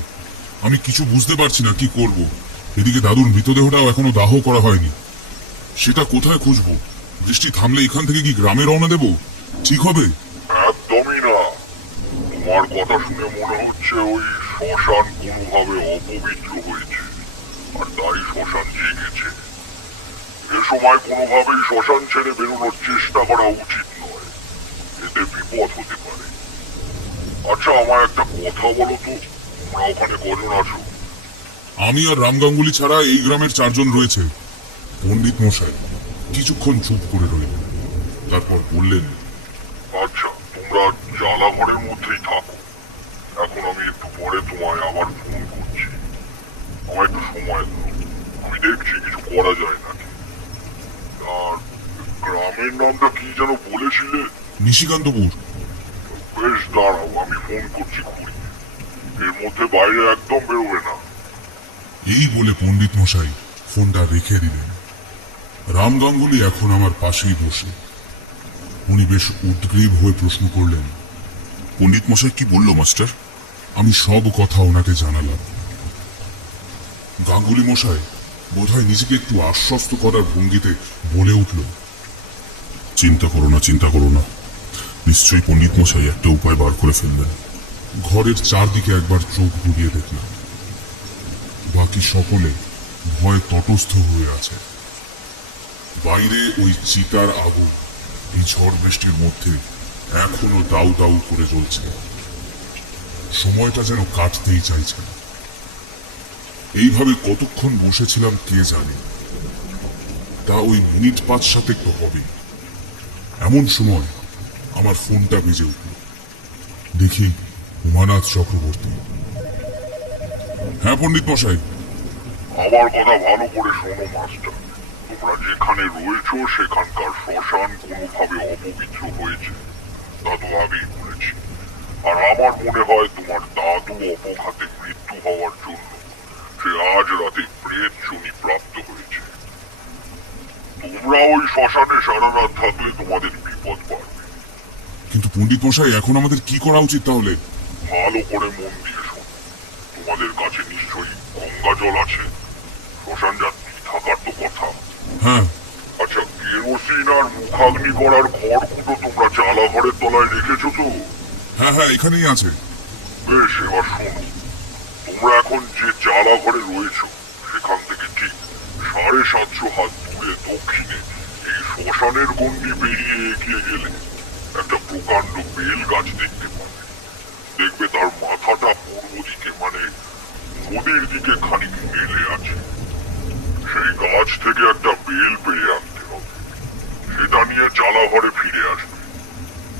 আমি কিছু বুঝতে পারছি না কি করব। এদিকে দাদুর মৃতদেহটাও এখনো দাহ করা হয়নি। সেটা কোথায় খুঁজবো? বৃষ্টি থামলে এখান থেকে কি গ্রামে রওনা দেব? ঠিক হবে? একদমই না। তোমার কথা শুনে মনে হচ্ছে ওই শ্মশান কোনোভাবে অপবিত্র হয়েছে, আর তাই শ্মশান জেগেছে। এ সময় কোনোভাবেই শ্মশান ছেড়ে বেরোনোর চেষ্টা করা উচিত নয়, এতে বিপদ হতে পারে। আচ্ছা, আমায় একটা কথা বলো তো, তোমরা ওখানে কজন আছো? আমি আর রাম গাঙ্গুলি ছাড়া এই গ্রামের 4 জন রয়েছে। পণ্ডিত মশাই কিছুক্ষণ চুপ করে রইলেন, তারপর বললেন, আচ্ছা, তোমরা জ্বালাঘরের মধ্যেই থাকো। এখন আমি একটু পরে তোমায় আবার ফোন করছি। আমায় একটু সময় দাও, আমি দেখছি কিছু করা যায় নাকি। আর গ্রামের নামটা কি যেন বলেছিলে? নিশিকান্তপুর। বেশ, দাঁড়াও, আমি ফোন করছি ঘুরি। এর মধ্যে বাইরে একদম বেরোবে না। এই বলে পণ্ডিত মশাই ফোনটা রেখে দিলেন। রাম গাঙ্গুলি এখন আমার পাশেই বসে। উনি বেশ উদ্গ্রীব হয়ে প্রশ্ন করলেন, পণ্ডিত মশাই কি বলল মাস্টার? আমি সব কথা ওনাকে জানালাম। গাঙ্গুলি মশাই বোধহয় নিজেকে একটু আশ্বস্ত করার ভঙ্গিতে বলে উঠল, চিন্তা করো না, নিশ্চয়ই পণ্ডিত মশাই একটা উপায় বার করে ফেলবেন। ঘরের চারদিকে একবার চোখ ডুবিয়ে দেখলাম। বাকি সকলে ভয় তটস্থ হয়ে আছে। বাইরে ওই চিতার আগুন এই ঝড় বৃষ্টির মধ্যে এখনো দাউ দাউ করে জ্বলছে। সময়টা যেন কাটতেই চাইছে না। এইভাবে কতক্ষণ বসেছিলাম কে জানে, তা ওই মিনিট 5-7 তো হবে। এমন সময় আমার ফোনটা বেজে উঠল। দেখি উমানাথ চক্রবর্তী। হ্যাঁ পণ্ডিত মশাই। আমার কথা ভালো করে শোনো মাস্টার, তোমরা যেখানে রয়েছো সেখানকার শ্মশান কোনোভাবে অপবিত্র হয়েছে, তা তো আগেই বলেছি। আর আমার মনে হয় তোমার দাদু অপঘাতে মৃত্যু হওয়ার জন্য সে আজ রাতে প্রেতজনি প্রাপ্ত হয়েছে। তোমরা ওই শ্মশানে সারা রাত থাকলে তোমাদের বিপদ বাড়বে। কিন্তু পণ্ডিত মশাই, এখন আমাদের কি করা উচিত তাহলে? ভালো করে মন দিয়ে শোনো, তোমাদের কাছে নিশ্চয়ই গঙ্গা জল আছে। শ্মশান যাত্রী থাকার তো কথা। হ্যাঁ। আচ্ছা, কেরোসিন আর মুখাগ্নি করার খড়কুটো তোমরা চালা ঘরের তলায় রেখেছো তো? হ্যাঁ, এখানেই আছে। বেশ, এবার শোনো, তোমরা এখন যে চালা ঘরে রয়েছো সেখান থেকে ঠিক 750 হাত দূরে দক্ষিণে এই শ্মশানের গণ্ডি পেরিয়ে এগিয়ে গেলে একটা প্রকাণ্ড বেল গাছ দেখতে পাবে। দেখবে তার মাথাটা পূর্ব দিকে মানে নদীর দিকে খানিক মেলে আছে। সেই গাছ থেকে একটা বেল পেয়ে আনতে হবে, সেটা নিয়ে চালা ঘরে ফিরে আসবে।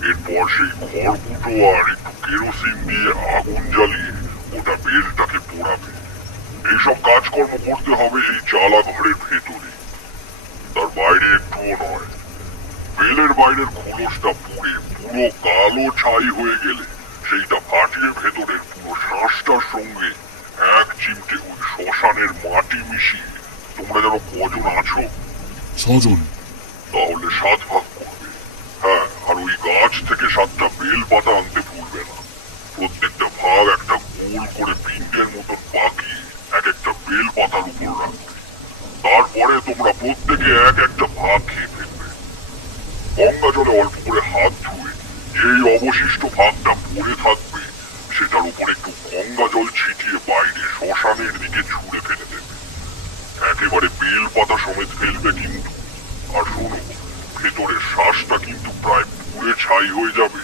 এরপর সেই খড়কুটো আর একটু কেরোসিন দিয়ে আগুন জ্বালিয়ে ওটা বেলটাকে পোড়াবে। এইসব কাজকর্ম করতে হবে এই চালা ঘরের ভেতরে, তার বাইরে একটুও নয়। বেলের বাইরের খোলসটা পুড়ে পুরো কালো ছাই হয়ে গেলে সেইটা ফাটিয়ে ভেতরের পুরো শ্বাসটার সঙ্গে এক চিমটে ওই শ্মশানের মাটি মিশিয়ে তোমরা যেন কজন আছো 6 জন। তাহলে 7 ভাগ করবে। হ্যাঁ, আর ওই গাছ থেকে 7টা বেল পাতা আনতে ভুলবে না। প্রত্যেকটা ভাগ একটা গোল করে পিণ্ডের মতন পাকিয়ে এক একটা বেল পাতার উপর রাখবে। তারপরে তোমরা প্রত্যেকে এক একটা ভাগ খেয়ে ফেলবে। গঙ্গা জলে অল্প করে হাত ধুয়ে যেই অবশিষ্ট ভাগটা পড়ে থাকবে সেটার উপর একটু গঙ্গা জল ছিটিয়ে বাইরে শ্মশানের দিকে ছুঁড়ে ফেলে দেবে। একেবারে বেল পাতা সমেত ফেলবে কিন্তু। আর শোনো, ভেতরের শ্বাসটা কিন্তু প্রায় পুড়ে ছাই হয়ে যাবে,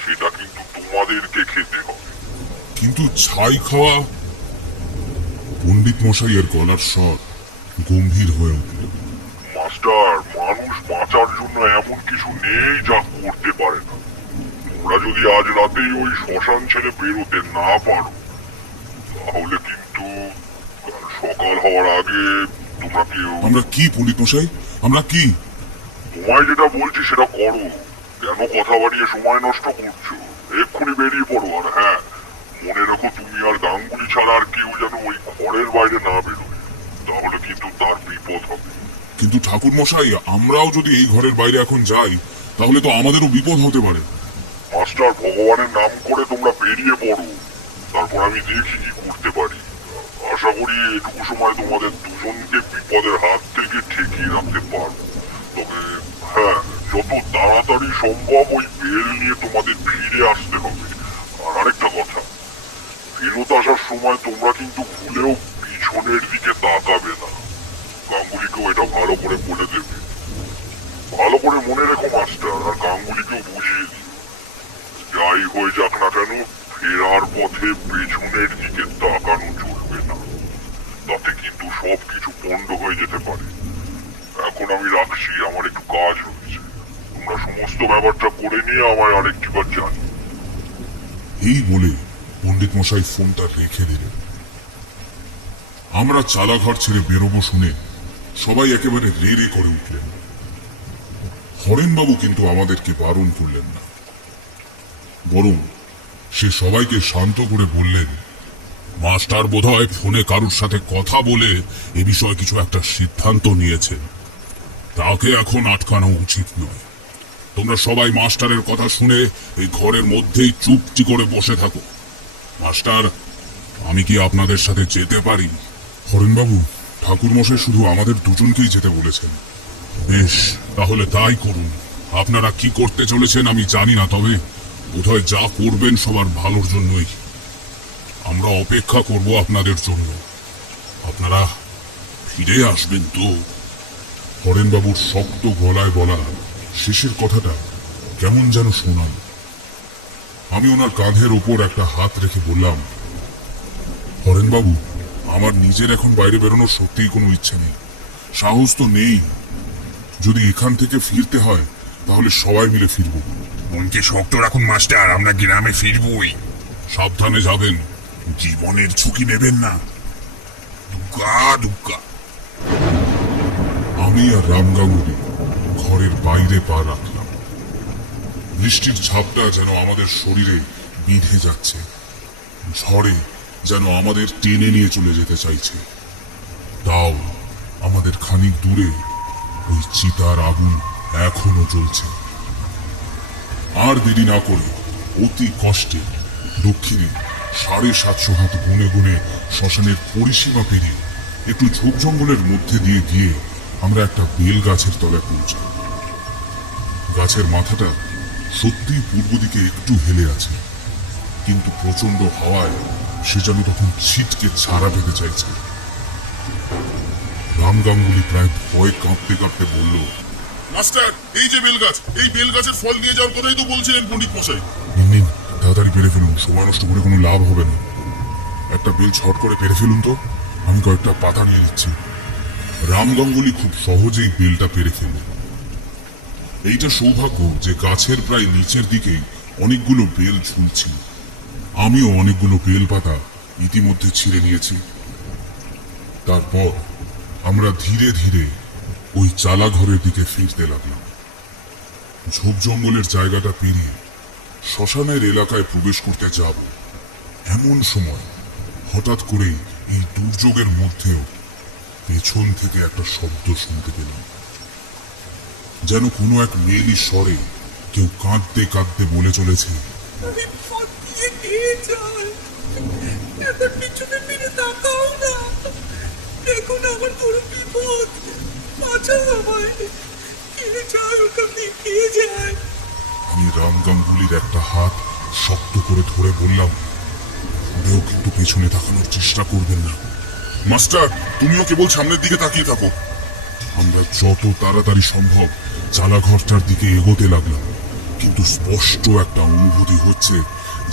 সেটা কিন্তু তোমাদেরকে খেতে হবে। কিন্তু ছাই খাওয়া? পণ্ডিত মশাইয়ের গলার স্বর গম্ভীর হয়ে উঠল। মাস্টার, মানুষ বাঁচার জন্য এমন কিছু নেই যা করতে পারে না। তোমরা যদি আজ রাতেই ওই শ্মশান ছেড়ে বেরোতে না পারো তাহলে কিন্তু কাল সকাল হওয়ার আগে তোমরা কেউ... আমরা কি পণ্ডিত মশাই, আমরা কি? তোমায় যেটা বলছি সেটা করো। কেন কথা বাড়িয়ে সময় নষ্ট করছো? এক্ষুনি বেরিয়ে পড়ো। আর হ্যাঁ, মনে রেখো তুমি আর গাঙ্গুলি ছাড়া আর কেউ যেন ওই ঘরের বাইরে না বেরোয়, তাহলে কিন্তু তার বিপদ হবে। কিন্তু ঠাকুর মশাই, আমরাও যদি এই ঘরের বাইরে এখন যাই তাহলে তো আমাদেরও বিপদ হতে পারে। মাস্টার, ভগবানের নাম করে তোমরা বেরিয়ে পড়ো, তারপর আমি দেখি কি করতে পারি। আশা করি এটুকু সময় তোমাদের দুজনকে বিপদের হাত থেকে ঠেকিয়ে রাখতে পারবো। তবে হ্যাঁ, যত তাড়াতাড়ি সম্ভব ওই বেল নিয়ে তোমাদের ফিরে আসতে হবে। আর আরেকটা কথা, ফেরত আসার সময় তোমরা কিন্তু ভুলেও পিছনের দিকে তাকাবে না। গাঙ্গুলিকেও এটা ভালো করে বলে দেবে। ভালো করে মনে রেখো মাস্টার, আর গাঙ্গুলিকেও বুঝিয়ে দিও। যাই হয়ে যাক না কেন, ফেরার পথে পেছনের দিকে তাকানো চলবে না। তাতে কিন্তু সবকিছু পণ্ড হয়ে যেতে পারে। এখন আমি রাখছি, আমার একটু কাজ রয়েছে। তোমরা সমস্ত ব্যাপারটা করে নিয়ে আমায় আরেকটিবার জানি। এই বলে পণ্ডিত মশাই ফোনটা রেখে দিলেন। আমরা চালাঘর ছেড়ে বেরোবো শুনে সবাই একেবারে রে রে করে উঠলেন। হরেনবাবু কিন্তু আমাদেরকে বারণ করলেন না, বরং সে সবাইকে শান্ত করে বললেন, মাস্টার বোধহয় ফোনে কারুর সাথে কথা বলে এ বিষয়ে কিছু একটা সিদ্ধান্ত নিয়েছেন। তাকে এখন আটকানো উচিত নয়। তোমরা সবাই মাস্টারের কথা শুনে এই ঘরের মধ্যেই চুপটি করে বসে থাকো। মাস্টার, আমি কি আপনাদের সাথে যেতে পারি? হরেনবাবু, ঠাকুর মশাই শুধু আমাদের দুজনকেই যেতে বলেছেন। বেশ, তাহলে তাই করুন। আপনারা কি করতে চলেছেন আমি জানি না, তবে বোধহয় যা করবেন সবার ভালোর জন্যই। আমরা অপেক্ষা করব আপনাদের জন্য। আপনারা ফিরে আসবেন তো? হরেনবাবুর শক্ত গলায় বলা শেষের কথাটা কেমন যেন শোনাল। আমি ওনার কাঁধের ওপর একটা হাত রেখে বললাম, হরেনবাবু, আমার নিজের এখন বাইরে বেরোনোর সত্যিই কোনো ইচ্ছে নেই, সাহস তো নেই। যদি এখান থেকে ফিরতে হয় তাহলে সবাই মিলে ফিরব। মনকে শক্ত রাখুন মাস্টার, আমরা গ্রামে ফিরবই। সাবধানে যাবেন, জীবনের ঝুঁকি নেবেন না। দুগ্গা দুগ্গা। আমি আর রাম গাঙ্গুলি ঘরের বাইরে পা রাখলাম। বৃষ্টির ছাপটা যেন আমাদের শরীরে বিঁধে যাচ্ছে, ঝড়ে যেন আমাদের টেনে নিয়ে চলে যেতে চাইছে। তাও আমাদের খানিক দূরে ওই চিতার আগুন এখনো জ্বলছে। আর দেরি না করে অতি কষ্টে দক্ষিণে 750 হাত গুনে গুনে শ্মশানের পরিসীমা পেরিয়ে একটু ঝোপ জঙ্গলের মধ্যে দিয়ে গিয়ে আমরা একটা বেল গাছের তলায় পৌঁছাই। গাছের মাথাটা সত্যি পূর্ব দিকে একটু হেলে আছে, কিন্তু প্রচন্ড হাওয়ায় সে যেন তখন ছিটকে ছাড়া পেতে চাইছে। রাম গাঙ্গুলি প্রায় ভয় কাঁপতে কাঁপতে বলল, মাস্টার, এই যে বেলগাছ, এই বেলগাছের ফল নিয়ে যাওয়ার কথাই তো বলছিলেন পণ্ডিত মশাই। নিন, তাড়াতাড়ি পেরে ফেলুন, সময় নষ্ট করে কোনো লাভ হবে না। একটা বেল ছট করে পেরে ফেলুন তো, আমি কয়েকটা পাতা নিয়ে নিচ্ছি। রাম গাঙ্গুলি খুব সহজেই বেলটা পেরে ফেললেন। এইটা সৌভাগ্য যে গাছের প্রায় নিচের দিকেই অনেকগুলো বেল ঝুলছিল। আমিও অনেকগুলো বেল পাতা ইতিমধ্যে ছিঁড়ে নিয়েছি। তারপর আমরা ধীরে ধীরে ওই চালা ঘরের দিকে ফিরতে লাগলাম। ঝোপ জঙ্গলের জায়গাটা পেরিয়ে শ্মশানের এলাকায় প্রবেশ করতে যাব, এমন সময় হঠাৎ করেই এই দুর্যোগের মধ্যেও পেছন থেকে একটা শব্দ শুনতে পেলাম। যেন কোনো এক মেয়েলি স্বরে কেউ কাঁদতে কাঁদতে বলে চলেছে, আমি পথ দিয়ে নিয়ে যাই, একবার পিছনে ফিরে তাকাও না, দেখুন আমার বড় বিপদ, বাঁচাও আমায়, নিয়ে যায় ওটা নিয়ে যায়। আমি রাম গাঙ্গুলির একটা হাত শক্ত করে ধরে বললাম, ওরেও কিন্তু পেছনে তাকানোর চেষ্টা করবেন না। মাস্টার, তুমিও কেবল সামনের দিকে তাকিয়ে থাকো। আমরা যত তাড়াতাড়ি সম্ভব চালাঘরটার দিকে এগোতে লাগলাম, কিন্তু স্পষ্ট একটা অনুভূতি হচ্ছে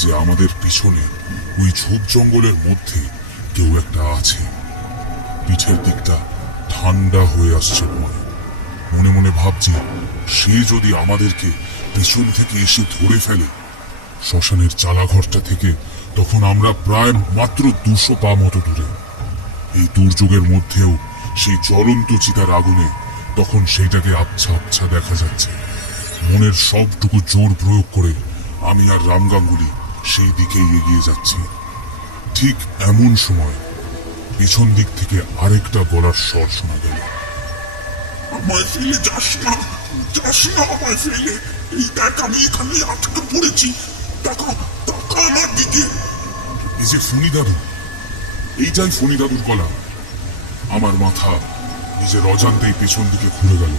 যে আমাদের পিছনে ওই ঝোপ জঙ্গলের মধ্যে কেউ একটা আছে। পিঠের দিকটা ঠান্ডা হয়ে আসছে ভয়। মনে মনে ভাবছি, সে যদি আমাদেরকে পেছন থেকে এসে ধরে ফেলে। শ্মশানের চালাঘরটা থেকে তখন আমরা প্রায় মাত্র 200 পা মতো দূরে। এই দুর্যোগের মধ্যেও সেই জ্বলন্ত চিতার আগুনে তখন সেইটাকে আবছা আবছা দেখা যাচ্ছে। মনের সবটুকু জোর প্রয়োগ করে আমি আর রাম গাঙ্গুলি সেই দিকেই এগিয়ে যাচ্ছি। ঠিক এমন সময় পেছন দিক থেকে আরেকটা গলার স্বর শোনা গেল, আমায় ফেলে যাস না, যাস না আমায় ফেলে, এই দেখ আমি এখানে আটকে পড়েছি, টাকা টাকা আমার দিকে। এই যে ফণি দাদু, এইটাই ফণি দাদুর গলা। আমার মাথা নিজের অজান্তেই পেছন দিকে ঘুরে গেল।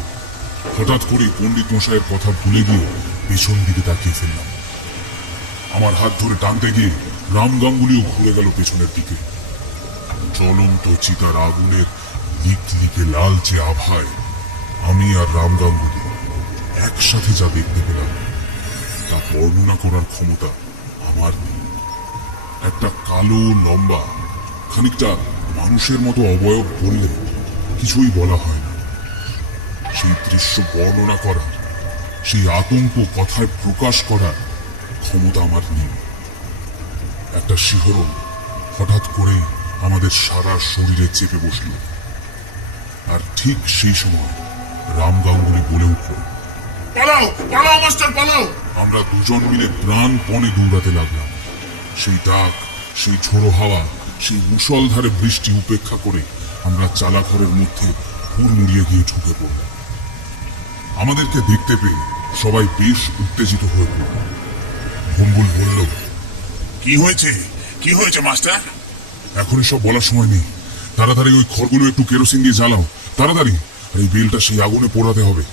হঠাৎ করে পণ্ডিত মশাইয়ের কথা ভুলে গিয়ে পেছন দিকে তাকিয়ে ফেললাম। আমার হাত ধরে টানতে গিয়ে রাম গাঙ্গুলিও ঘুরে গেল পেছনের দিকে। জ্বলন্ত চিতার আগুনের লিক লিকে লালচে আভায় আমি আর রাম গাঙ্গুলি একসাথে যা দেখতে পেলাম তা বর্ণনা করার ক্ষমতা আমার নেই। একটা কালো লম্বা, খানিকটা মানুষের মতো অবয়ব বললে কিছুই বলা হয় না। সেই দৃশ্য বর্ণনা করার, সেই আতঙ্ক কথায় প্রকাশ করার ক্ষমতা আমার নেই। একটা শিহরণ হঠাৎ করে আমাদের সারা শরীরে চেপে বসল। আর ঠিক সেই সময় রাম গাঙ্গুলি বলে উঠল, পালাও পালাও মাস্টার পালাও। আমরা দুজন মিলে প্রাণপণে দৌড়াতে লাগলাম। সেই ডাক, সেই ঝোড়ো হাওয়া, সেই মুষলধারে বৃষ্টি উপেক্ষা করে আমরা চালাঘরের মধ্যে হুড়মুড়িয়ে গিয়ে ঢুকে পড়লাম। আমাদেরকে দেখতে পেয়ে সবাই বেশ উত্তেজিত হয়ে পড়ল। ভম্বুল বলল, কি হয়েছে, কি হয়েছে মাস্টার? এখন এসব বলার সময় নেই, তাড়াতাড়ি ওই খড়গুলো একটু কেরোসিন দিয়ে জ্বালাও, তাড়াতাড়ি। আর এই বেলটা সেই আগুনে পোড়াতে হবে।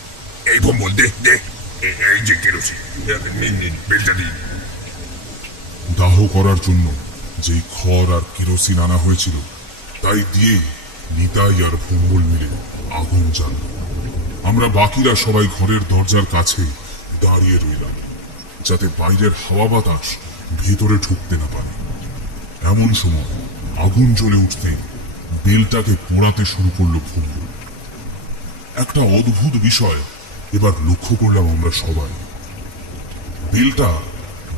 এই ভম্বল দে দে, এই যে কেরোসিন, নিন নিন বেলটা দিন। দাহ করার জন্য যেই খড় আর কেরোসিন আনা হয়েছিল তাই দিয়েই নিতাই আর ভম্বল মিলে আগুন জ্বালল। আমরা বাকিরা সবাই ঘরের দরজার কাছে দাঁড়িয়ে রইলাম, যাতে বাইরের হাওয়া বাতাস ভেতরে ঢুকতে না পারে। এমন সময় আগুন জ্বলে উঠতে বেলটাকে পোড়াতে শুরু করলো ভম্বল। একটা অদ্ভুত বিষয় এবার লক্ষ্য করলাম আমরা সবাই। বেলটা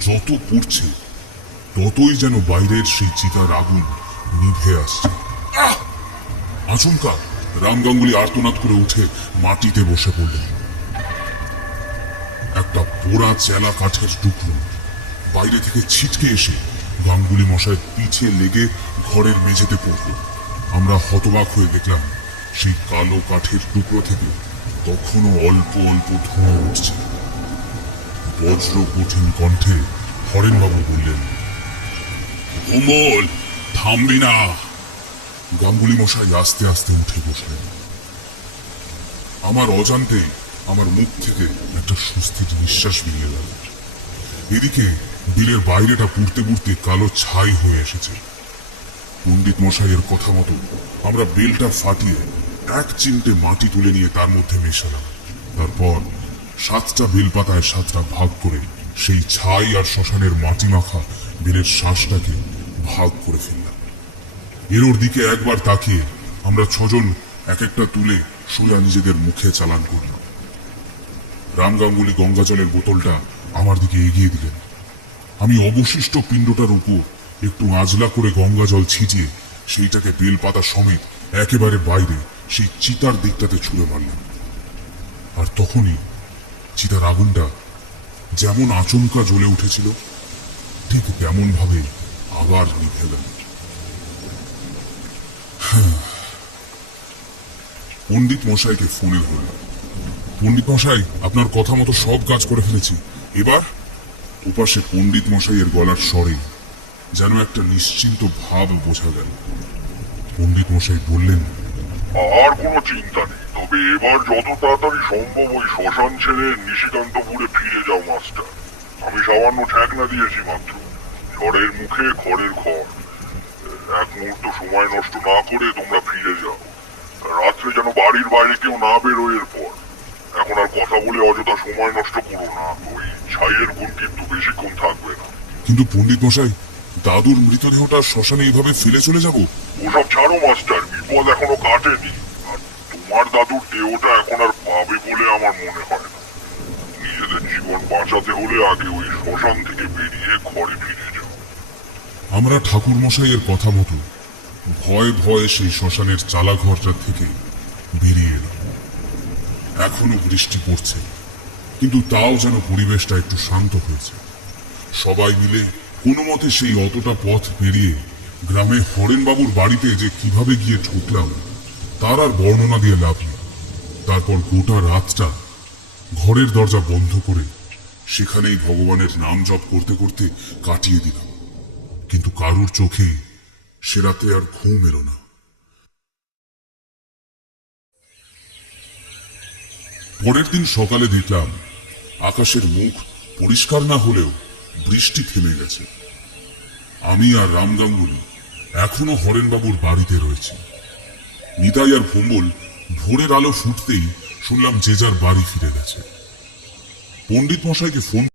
যত পড়ছে ততই যেন বাইরের সেই চিতার আগুন নিভে আসছে। আচমকা রাম গাঙ্গুলি আর্তনাদ করে উঠে মাটিতে বসে পড়লেন। একটা পোড়া চেলা কাঠের টুকরো বাইরে থেকে ছিটকে এসে গাঙ্গুলি মশাইয়ের পিঠে লেগে ঘরের মেঝেতে পড়ল। আমরা হতবাক হয়ে দেখলাম সেই কালো কাঠের টুকরো থেকে তখনও অল্প অল্প ধোঁয়া উঠছে। বজ্র কঠিন কণ্ঠে হরেনবাবু বললেন, ভম্বল থামবি না। গাঙ্গুলি মশাই আস্তে আস্তে উঠে বসলেন। আমার অজান্তে আমার মুখ থেকে একটা স্বস্তির নিঃশ্বাস বেরিয়ে গেল। এদিকে বিলের বাইরেটা পুড়তে পুড়তে কালো ছাই হয়ে এসেছে। পণ্ডিত মশাইয়ের কথা মতো আমরা বেলটা ফাটিয়ে এক চিমটে মাটি তুলে নিয়ে তার মধ্যে মেশালাম। তারপর 7টা বেলপাতায় 7টা ভাগ করে সেই ছাই আর শ্মশানের মাটি মাখা বেলের শ্বাসটাকে ভাগ করে ফেললাম। এর দিকে একবার তাকিয়ে আমরা 6 জন এক একটা তুলে সোজা নিজেদের মুখে চালান করলাম। রাম গাঙ্গুলি গঙ্গা জলের বোতলটা আমার দিকে এগিয়ে দিলেন। আমি অবশিষ্ট পিণ্ডটার উপর একটু আজলা করে গঙ্গা জল ছিটিয়ে সেইটাকে বেলপাতা সমেত একেবারে বাইরে সেই চিতার দিকটাতে ছুঁড়ে মারলাম। আর তখনই চিতার আগুনটা যেমন আচমকা জ্বলে উঠেছিল ঠিক তেমন ভাবে আবার নিভে গেল। পণ্ডিত মশাইকে ফোনে ধরলাম। পণ্ডিত মশাই, আপনার কথা মতো সব কাজ করে ফেলেছি, এবার? ওপাশে পণ্ডিত মশাইয়ের গলার স্বরে যেন একটা নিশ্চিন্ত ভাব বোঝা গেল। পণ্ডিত মশাই বললেন, আর কোনো চিন্তা নেই, তবে এবার যত তাড়াতাড়ি সম্ভব ওই শ্মশান ছেড়ে নিশিকান্তপুরে ফিরে যাও মাস্টার। আমি সামান্য ঠেকনা দিয়েছি মাত্র। ঝড়ের মুখে খড়ের ঘর। এক মুহূর্ত সময় নষ্ট না করে তোমরা ফিরে যাও। রাত্রে যেন বাড়ির বাইরে কেউ না বেরোয় এরপর। এখন আর কথা বলে অযথা সময় নষ্ট করো না। ওই ছাইয়ের গুণ কিন্তু বেশিক্ষণ থাকবে না। কিন্তু পণ্ডিত মশাই, দাদুর মৃতদেহটা শ্মশানে এইভাবে ফেলে চলে যাব? ওসব ছাড়ো মাস্টার, বিপদ এখনো কাটেনি। আর তোমার দাদুর দেহটা এখন আর পাবে বলে আমার মনে হয় না। নিজেদের জীবন বাঁচাতে হলে আগে ওই শ্মশান থেকে বেরিয়ে ঘরে ফিরে যাও। আমরা ঠাকুর মশাইয়ের কথা মতো ভয়ে ভয়ে সেই শ্মশানের চালাঘরটা থেকে বেরিয়ে এলাম। এখনো বৃষ্টি পড়ছে, কিন্তু তাও যেন পরিবেশটা একটু শান্ত হয়েছে। সবাই মিলে কোনো মতে সেই অতটা পথ পেরিয়ে গ্রামে হরেনবাবুর বাড়িতে যে কিভাবে গিয়ে ঢুকলাম তার আর বর্ণনা দিয়ে লাভ নেই। তারপর গোটা রাতটা ঘরের দরজা বন্ধ করে সেখানেই ভগবানের নাম জপ করতে করতে কাটিয়ে দিলাম। কিন্তু কারুর চোখে সে রাতে আর ঘুম এলো না। পরের দিন সকালে দেখলাম আকাশের মুখ পরিষ্কার না হলেও বৃষ্টি থেমে গেছে। আমি আর রাম গাঙ্গুলি এখনো হরেনবাবুর বাড়িতে রয়েছি। নিতাই আর ভম্বল ভোরের আলো ফুটতেই শুনলাম যে যার বাড়ি ফিরে গেছে। পণ্ডিত মশাইকে ফোন